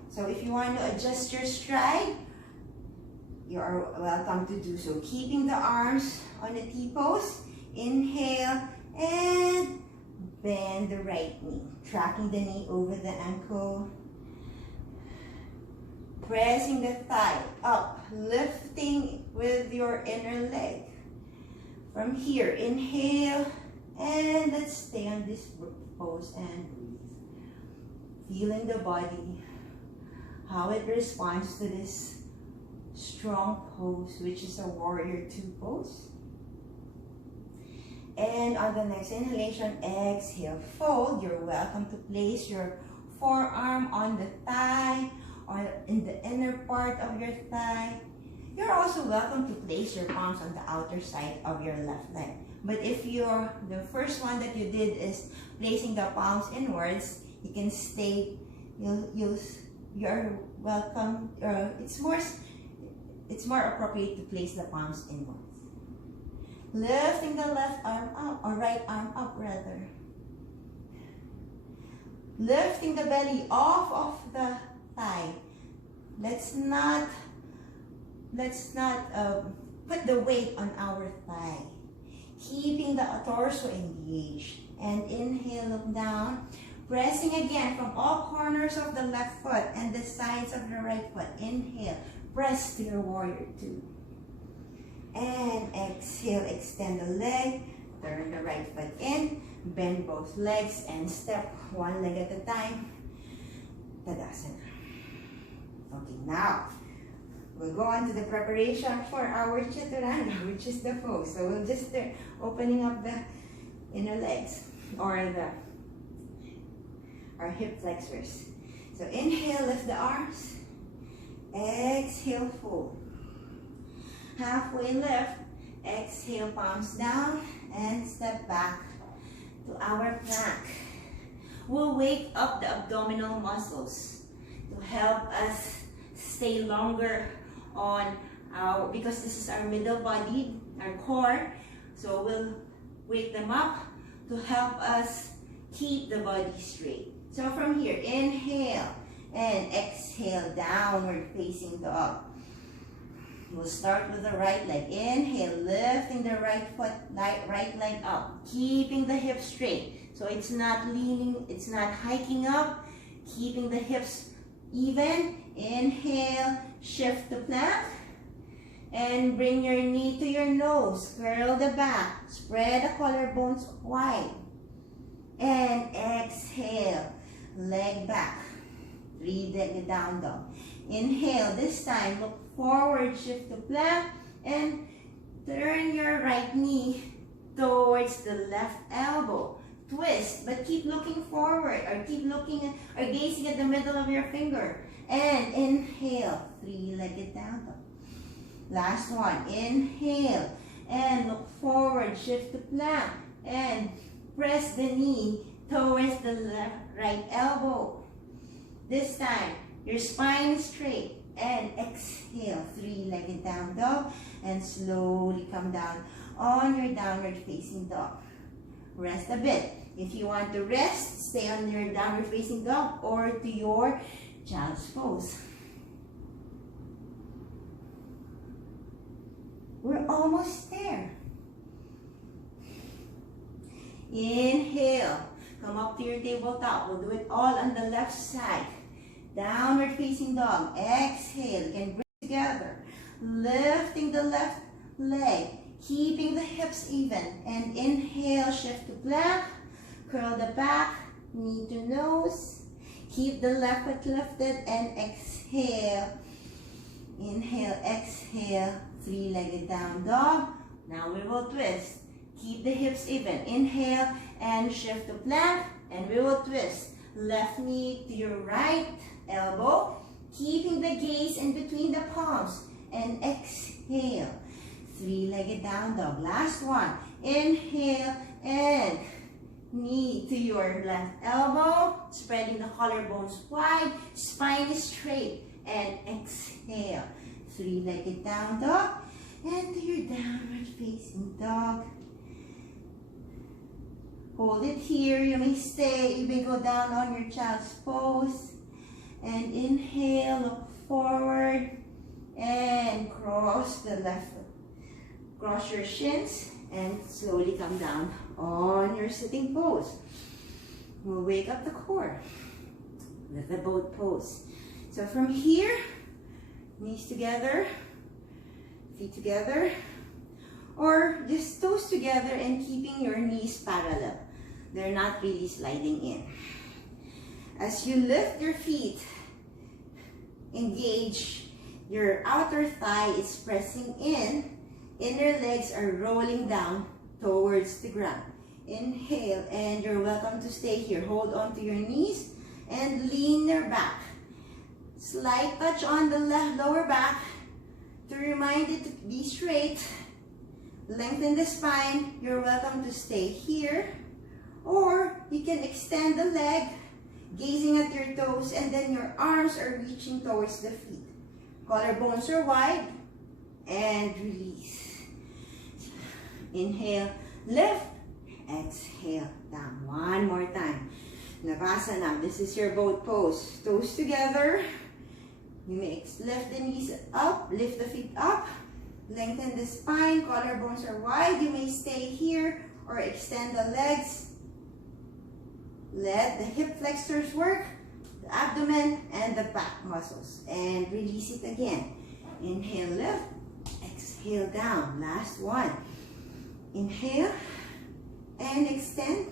So if you want to adjust your stride, you are welcome to do so. Keeping the arms on the T-pose. Inhale and bend the right knee. Tracking the knee over the ankle. Pressing the thigh up, lifting with your inner leg. From here, inhale, and let's stay on this pose and breathe. Feeling the body, how it responds to this strong pose, which is a warrior two pose. And on the next inhalation, exhale, fold. You're welcome to place your forearm on the thigh, or in the inner part of your thigh. You're also welcome to place your palms on the outer side of your left leg. But if the first one that you did is placing the palms inwards, you can stay, you're welcome, it's more appropriate to place the palms inwards. Lifting the left arm up, or right arm up rather. Lifting the belly off of the thigh. Let's not put the weight on our thigh. Keeping the torso engaged. And inhale, look down. Pressing again from all corners of the left foot and the sides of the right foot. Inhale, press to your warrior two. And exhale, extend the leg. Turn the right foot in. Bend both legs and step one leg at a time. Tadasana. Okay, now we'll go on to the preparation for our Chaturanga, which is the pose. So we'll just start opening up the inner legs, or our hip flexors. So inhale, lift the arms. Exhale, fold. Halfway lift. Exhale, palms down and step back to our plank. We'll wake up the abdominal muscles to help us stay longer on our, because this is our middle body our core. So we'll wake them up to help us keep the body straight. So from here, inhale and exhale, downward facing dog. We'll start with the right leg. Inhale, lifting the right foot, right leg up, keeping the hips straight. So it's not leaning, it's not hiking up, keeping the hips even. Inhale, shift the plank, and bring your knee to your nose. Curl the back, spread the collarbones wide. And exhale, leg back, three-legged down dog. Inhale, this time look forward, shift the plank, and turn your right knee towards the left elbow. Twist, but keep looking forward, or keep looking or gazing at the middle of your finger. And inhale, three-legged down dog. Last one, inhale and look forward, shift the plank, and press the knee towards the right elbow. This time, your spine is straight. And exhale, three-legged down dog, and slowly come down on your downward facing dog. Rest a bit. If you want to rest, stay on your downward facing dog or to your child's pose. We're almost there. Inhale, come up to your tabletop. We'll do it all on the left side. Downward facing dog. Exhale, again, bring together. Lifting the left leg, keeping the hips even. And inhale, shift to plank. Curl the back, knee to nose. Keep the left foot lifted and exhale. Inhale, exhale, three-legged down dog. Now we will twist. Keep the hips even. Inhale and shift to plank, and we will twist. Left knee to your right elbow, keeping the gaze in between the palms, and exhale. Three-legged down dog. Last one. Inhale and knee to your left elbow, spreading the collarbones wide, spine is straight, and exhale. Three-legged down dog, and to your downward facing dog. Hold it here. You may stay. You may go down on your child's pose. And inhale, look forward, and cross the left foot. Cross your shins, and slowly come down on your sitting pose. We'll wake up the core with the boat pose. So from here, knees together, feet together, or just toes together and keeping your knees parallel. They're not really sliding in. As you lift your feet, engage your outer thigh is pressing in, inner legs are rolling down towards the ground. Inhale, and you're welcome to stay here. Hold on to your knees and lean your back. Slight touch on the left lower back to remind it to be straight. Lengthen the spine. You're welcome to stay here, or you can extend the leg, gazing at your toes, and then your arms are reaching towards the feet. Collarbones are wide, and release. Inhale, lift, exhale, down. One more time. Dandasana. This is your boat pose. Toes together. You may lift the knees up, lift the feet up, lengthen the spine, collarbones are wide. You may stay here or extend the legs. Let the hip flexors work, the abdomen, and the back muscles. And release it again. Inhale, lift. Exhale, down. Last one. Inhale and extend.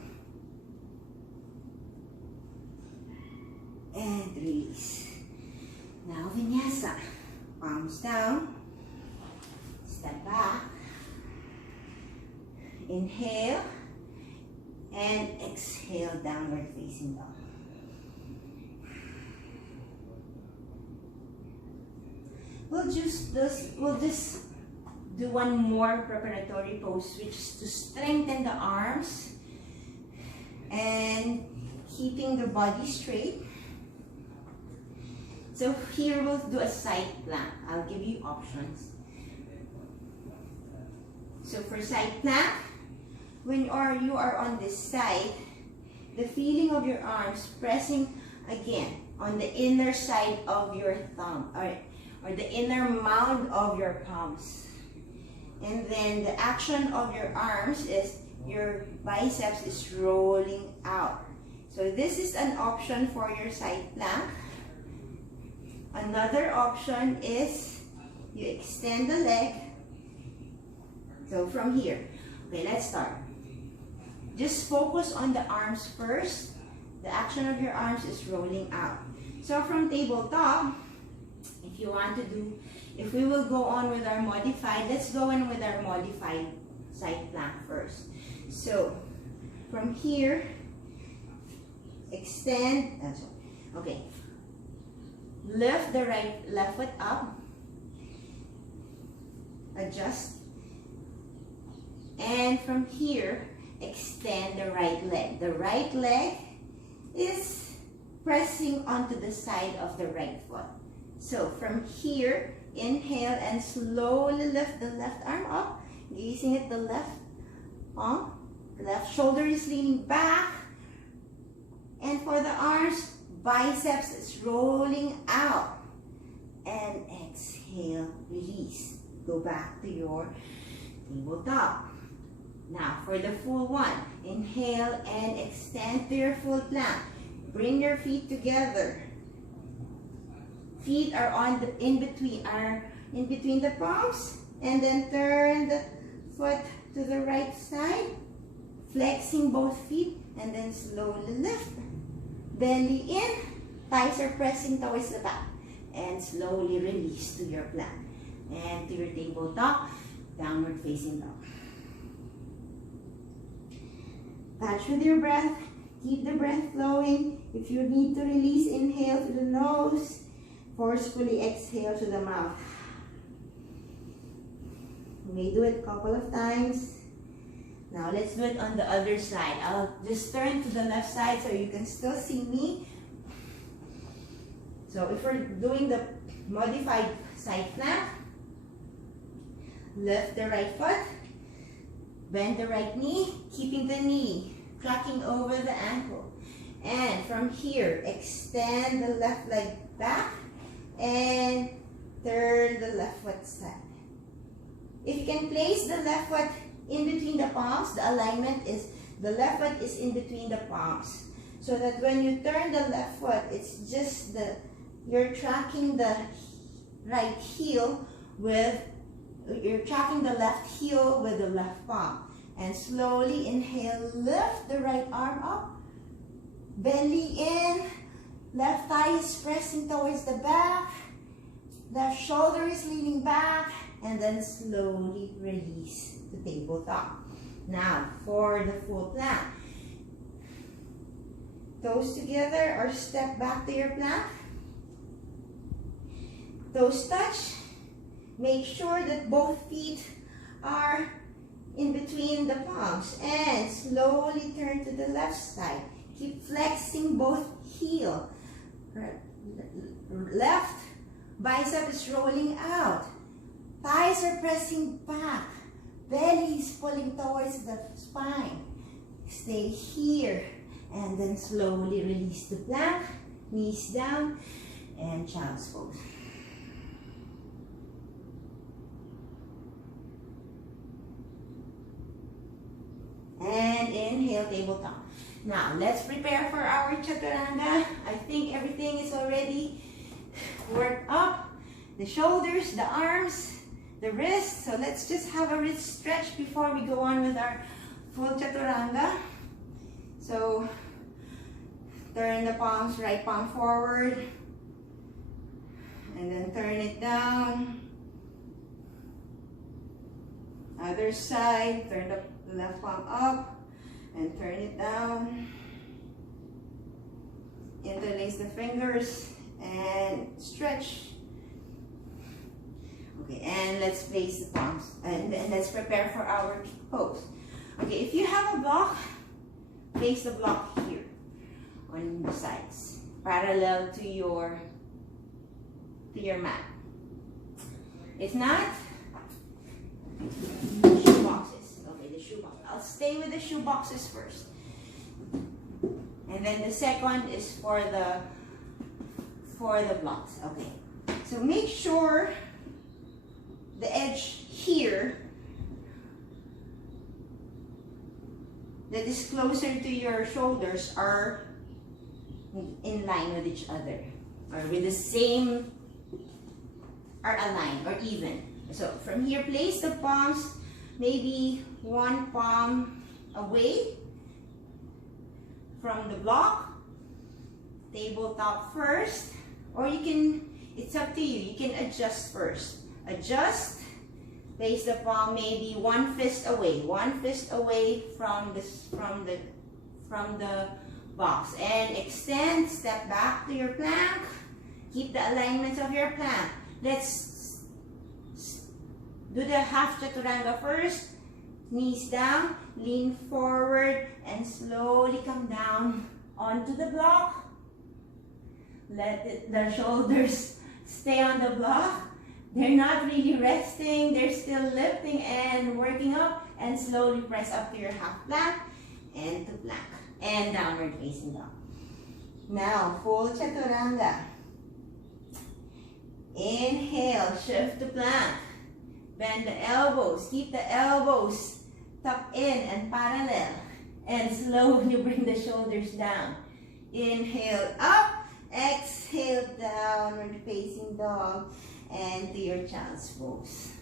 And release. Now vinyasa. Palms down. Step back. Inhale. And exhale, downward facing dog. We'll just do one more preparatory pose, which is to strengthen the arms and keeping the body straight. So here we'll do a side plank. I'll give you options. So for side plank, when you are on this side, the feeling of your arms pressing again on the inner side of your thumb or the inner mound of your palms. And then the action of your arms is your biceps is rolling out. So this is an option for your side plank. Another option is you extend the leg. So from here, okay, let's start. Just focus on the arms first. The action of your arms is rolling out. So from tabletop, if you want to do, if we will go on with our modified, let's go on with our modified side plank first. So from here, extend, okay, lift the left foot up, adjust, and from here, extend the right leg. The right leg is pressing onto the side of the right foot. So from here, inhale and slowly lift the left arm up, gazing at the left arm. The left shoulder is leaning back. And for the arms, biceps is rolling out. And exhale, release. Go back to your tabletop. Now for the full one, inhale and extend to your full plank. Bring your feet together. Feet are on the in between the palms, and then turn the foot to the right side, flexing both feet, and then slowly lift. Belly in, thighs are pressing towards the back, and slowly release to your plank and to your tabletop, downward facing dog. Touch with your breath. Keep the breath flowing. If you need to release, inhale to the nose. Forcefully exhale to the mouth. You may do it a couple of times. Now let's do it on the other side. I'll just turn to the left side so you can still see me. So if we're doing the modified side plank, lift the right foot. Bend the right knee, keeping the knee tracking over the ankle. And from here, extend the left leg back and turn the left foot side. If you can place the left foot in between the palms, the alignment is the left foot is in between the palms. So that when you turn the left foot, it's just you're tracking the right heel with You're tracking the left heel with the left palm. And slowly inhale, lift the right arm up. Belly in. Left thigh is pressing towards the back. Left shoulder is leaning back. And then slowly release to tabletop. Now, for the full plank. Toes together or step back to your plank. Toes touch. Make sure that both feet are in between the palms. And slowly turn to the left side. Keep flexing both heel. Left bicep is rolling out. Thighs are pressing back. Belly is pulling towards the spine. Stay here. And then slowly release the plank. Knees down. And child's pose. And inhale, tabletop. Now, let's prepare for our Chaturanga. I think everything is already worked up. The shoulders, the arms, the wrists. So let's just have a wrist stretch before we go on with our full Chaturanga. So, turn the palms, right palm forward. And then turn it down. Other side, turn the left palm up and turn it down. Interlace the fingers and stretch. Okay, and let's place the palms and then let's prepare for our pose. Okay, if you have a block, place the block here on the sides, parallel to your mat. If not, shoebox. shoebox. I'll stay with the shoe boxes first. And then the second is for the blocks. Okay. So make sure the edge here that is closer to your shoulders are in line with each other, or with the same, are aligned or even. So from here, place the palms maybe one palm away from the block, tabletop first, or you can, it's up to you, you can adjust first. Adjust, place the palm maybe one fist away from the box, and extend, step back to your plank. Keep the alignments of your plank. Let's do the half chaturanga first. Knees down, lean forward, and slowly come down onto the block. Let the shoulders stay on the block. They're not really resting, they're still lifting and working up, and slowly press up to your half plank and to plank and downward facing dog. Now, full chaturanga. Inhale, shift to plank. Bend the elbows, keep the elbows tucked in and parallel, and slowly bring the shoulders down. Inhale up, exhale downward facing dog, and to your child's pose.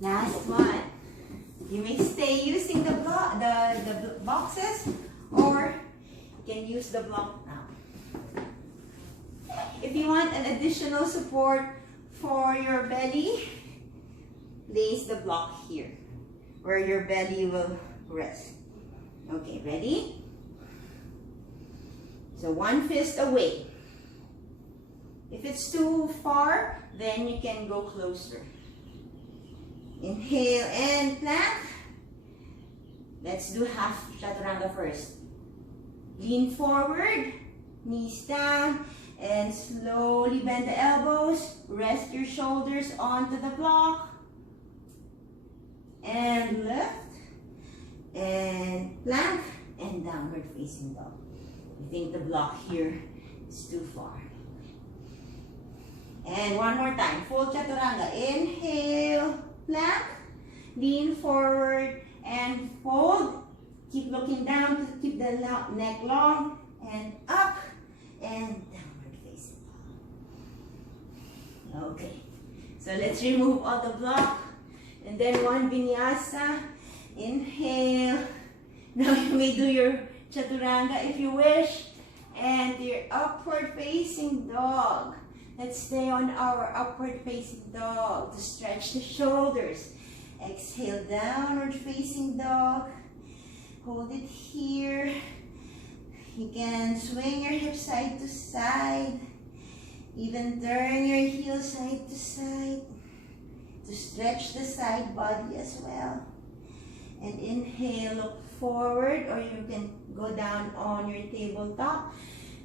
Last one. You may stay using the boxes, or you can use the block now. If you want an additional support for your belly, place the block here, where your belly will rest. Okay, ready? So one fist away. If it's too far, then you can go closer. Inhale and plank. Let's do half chaturanga first. Lean forward, knees down, and slowly bend the elbows. Rest your shoulders onto the block. And lift, and plank, and downward facing dog. I think the block here is too far. And one more time, full chaturanga. Inhale, plank, lean forward and fold. Keep looking down to keep the neck long, and up and downward facing dog. Okay, so let's remove all the block, and then one vinyasa. Inhale. Now you may do your chaturanga if you wish, and your upward facing dog. Let's stay on our upward facing dog to stretch the shoulders. Exhale, downward facing dog. Hold it here. You can swing your hips side to side. Even turn your heels side to side to stretch the side body as well. And inhale, look forward, or you can go down on your tabletop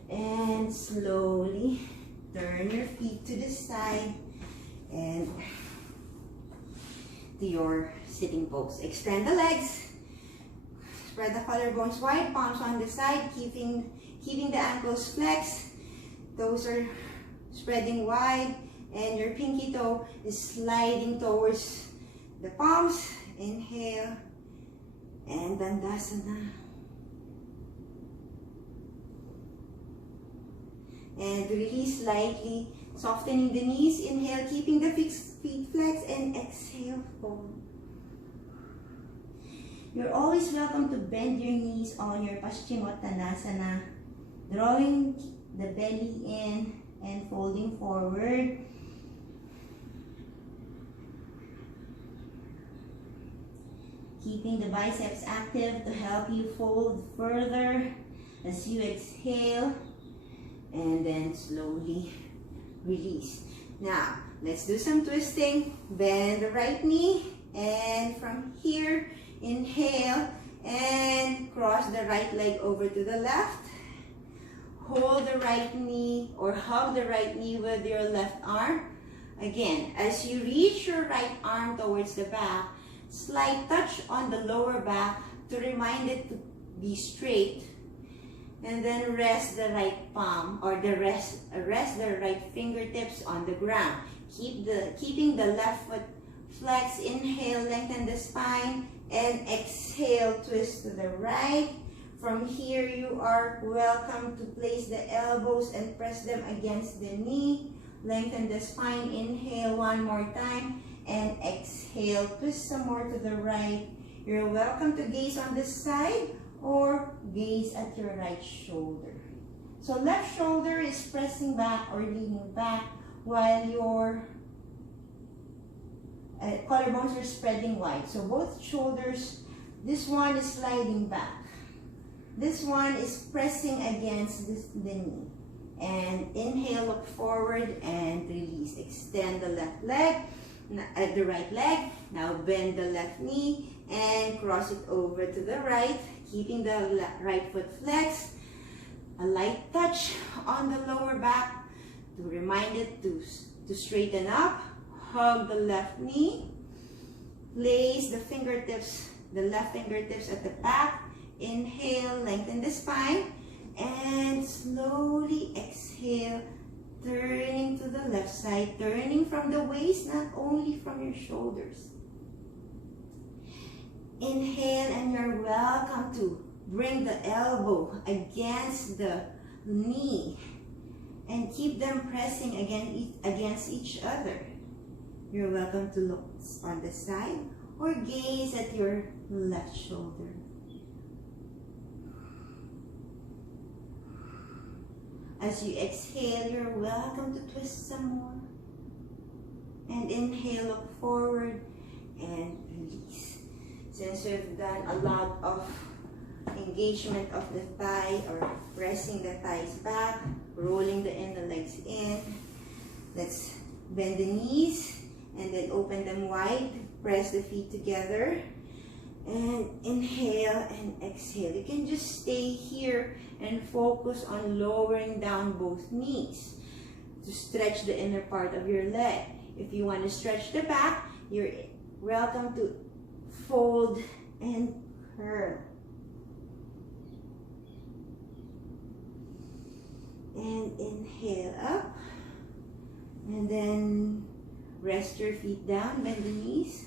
and slowly turn your feet to the side and to your sitting pose. Extend the legs. Spread the collarbones wide, palms on the side, keeping the ankles flexed. Toes are spreading wide, and your pinky toe is sliding towards the palms. Inhale, and Dandasana. And release slightly, softening the knees. Inhale, keeping the feet flexed, and exhale, fold. You're always welcome to bend your knees on your Paschimottanasana, drawing the belly in and folding forward. Keeping the biceps active to help you fold further as you exhale, and then slowly release. Now, let's do some twisting. Bend the right knee, and from here, inhale and cross the right leg over to the left. Hold the right knee or hug the right knee with your left arm. Again, as you reach your right arm towards the back, Slight touch on the lower back to remind it to be straight. And then rest the right palm or rest the right fingertips on the ground. Keeping the left foot flex. Inhale, lengthen the spine, and exhale, twist to the right. From here, you are welcome to place the elbows and press them against the knee. Lengthen the spine. Inhale one more time, and exhale, twist some more to the right. You're welcome to gaze on this side or gaze at your right shoulder. So left shoulder is pressing back or leaning back while your collarbones are spreading wide. So both shoulders, this one is sliding back. This one is pressing against the knee. And inhale, look forward and release. Extend the left leg, the right leg. Now bend the left knee and cross it over to the right, keeping the right foot flexed. A light touch on the lower back to remind it to straighten up. Hug the left knee. Place the fingertips, the left fingertips at the back. Inhale, lengthen the spine. And slowly exhale, turning to the left side, turning from the waist, not only from your shoulders. Inhale, and you're welcome to bring the elbow against the knee and keep them pressing against each other. You're welcome to look on the side or gaze at your left shoulder. As you exhale, you're welcome to twist some more. And inhale, look forward and release. Since we've done a lot of engagement of the thigh or pressing the thighs back, rolling the inner legs in, let's bend the knees and then open them wide. Press the feet together. And inhale and exhale. You can just stay here and focus on lowering down both knees to stretch the inner part of your leg. If you want to stretch the back, you're welcome to fold and curl. And inhale up. And then rest your feet down, bend the knees.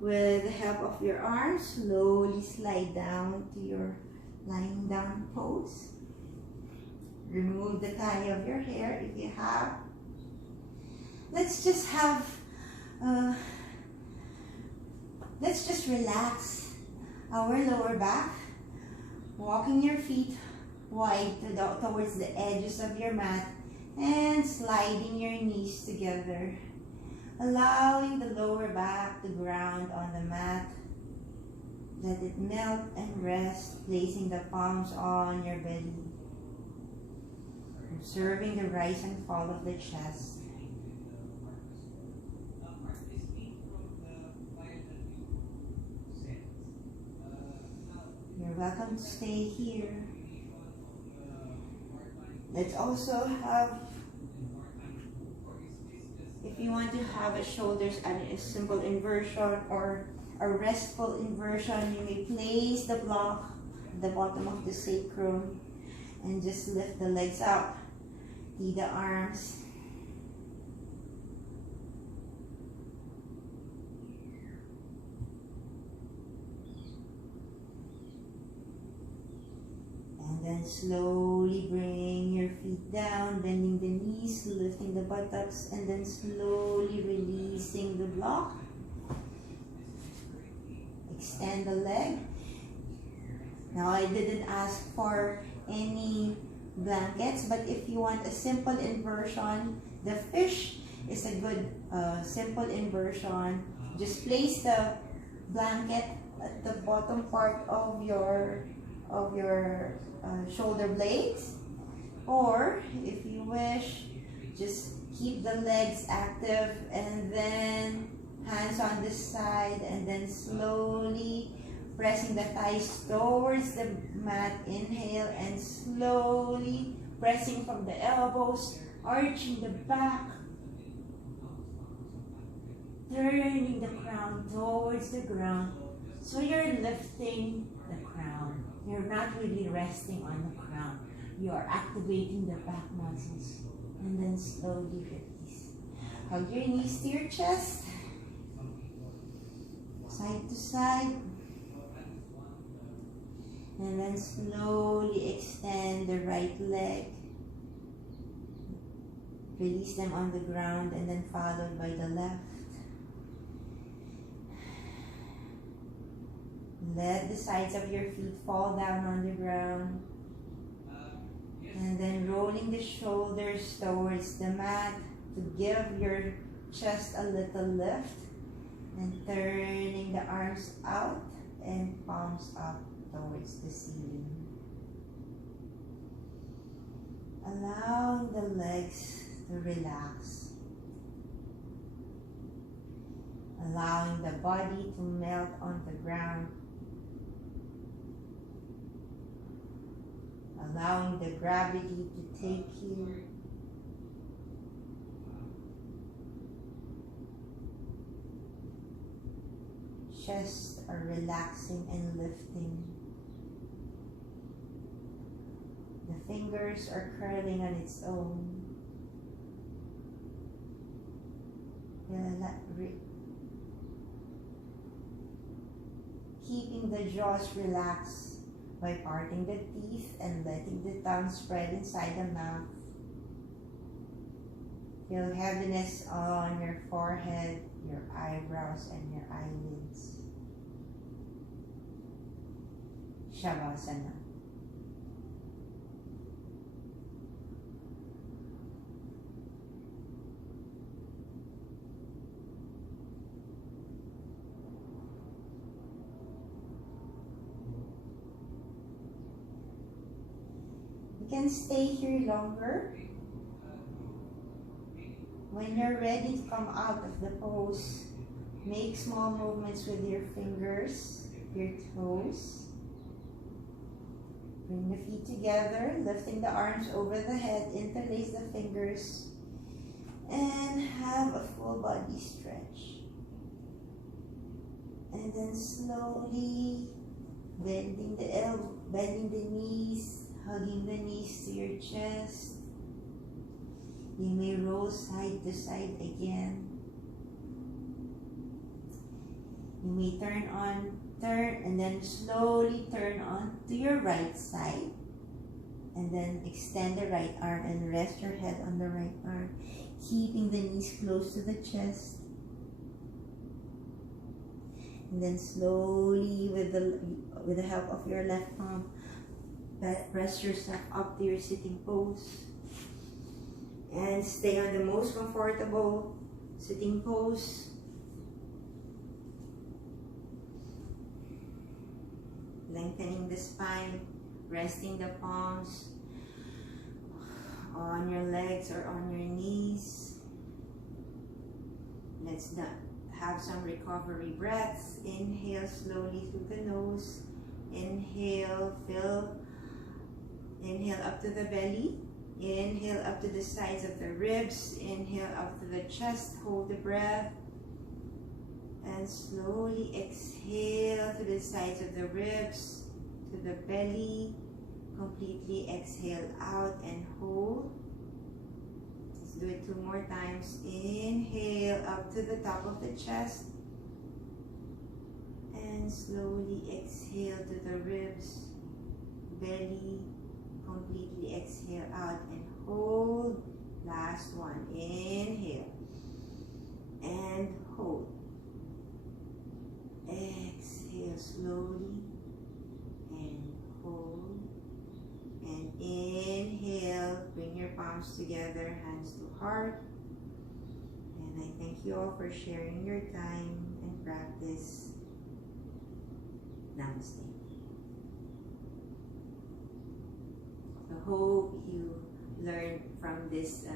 With the help of your arms, slowly slide down to your lying down pose. Remove the tie of your hair if you have. Let's just relax our lower back, walking your feet wide towards the edges of your mat and sliding your knees together. Allowing the lower back to ground on the mat. Let it melt and rest, placing the palms on your belly. Observing the rise and fall of the chest. You're welcome to stay here. Let's also have, if you want to have a shoulders and a simple inversion or a restful inversion, you may place the block at the bottom of the sacrum and just lift the legs up. Tee the arms. And then slowly bring your feet down, bending the knees, lifting the buttocks, and then slowly releasing the block. Extend the leg. Now I didn't ask for any blankets, but if you want a simple inversion, the fish is a good simple inversion. Just place the blanket at the bottom part of your shoulder blades, or if you wish, just keep the legs active and then hands on this side and then slowly pressing the thighs towards the mat. Inhale and slowly pressing from the elbows, arching the back, turning the crown towards the ground. So you're lifting the crown. You're not really resting on the crown. You are activating the back muscles. And then slowly release. Hug your knees to your chest. Side to side. And then slowly extend the right leg. Release them on the ground and then followed by the left. Let the sides of your feet fall down on the ground. And then rolling the shoulders towards the mat to give your chest a little lift. And turning the arms out and palms up towards the ceiling. Allowing the legs to relax. Allowing the body to melt on the ground. Allowing the gravity to take you. Chests are relaxing and lifting. The fingers are curling on its own. Keeping the jaws relaxed by parting the teeth and letting the tongue spread inside the mouth. Feel heaviness on your forehead, your eyebrows, and your eyelids. Shavasana. You can stay here longer. When you're ready to come out of the pose, make small movements with your fingers, your toes. Bring the feet together, lifting the arms over the head, interlace the fingers, and have a full body stretch. And then slowly bending the knees, hugging the knees to your chest. You may roll side to side again. You may turn and then slowly turn on to your right side. And then extend the right arm and rest your head on the right arm, keeping the knees close to the chest. And then slowly, with the help of your left palm, press yourself up to your sitting pose. And stay on the most comfortable sitting pose. Lengthening the spine, resting the palms on your legs or on your knees. Let's have some recovery breaths. Inhale slowly through the nose. Inhale, inhale up to the belly. Inhale up to the sides of the ribs. Inhale up to the chest. Hold the breath. And slowly exhale to the sides of the ribs, to the belly. Completely exhale out and hold. Let's do it 2 more times. Inhale up to the top of the chest. And slowly exhale to the ribs, belly. Completely exhale out and hold. Last one. Inhale and hold. Exhale slowly and hold. And inhale. Bring your palms together, hands to heart. And I thank you all for sharing your time and practice. Namaste. I hope you learned from this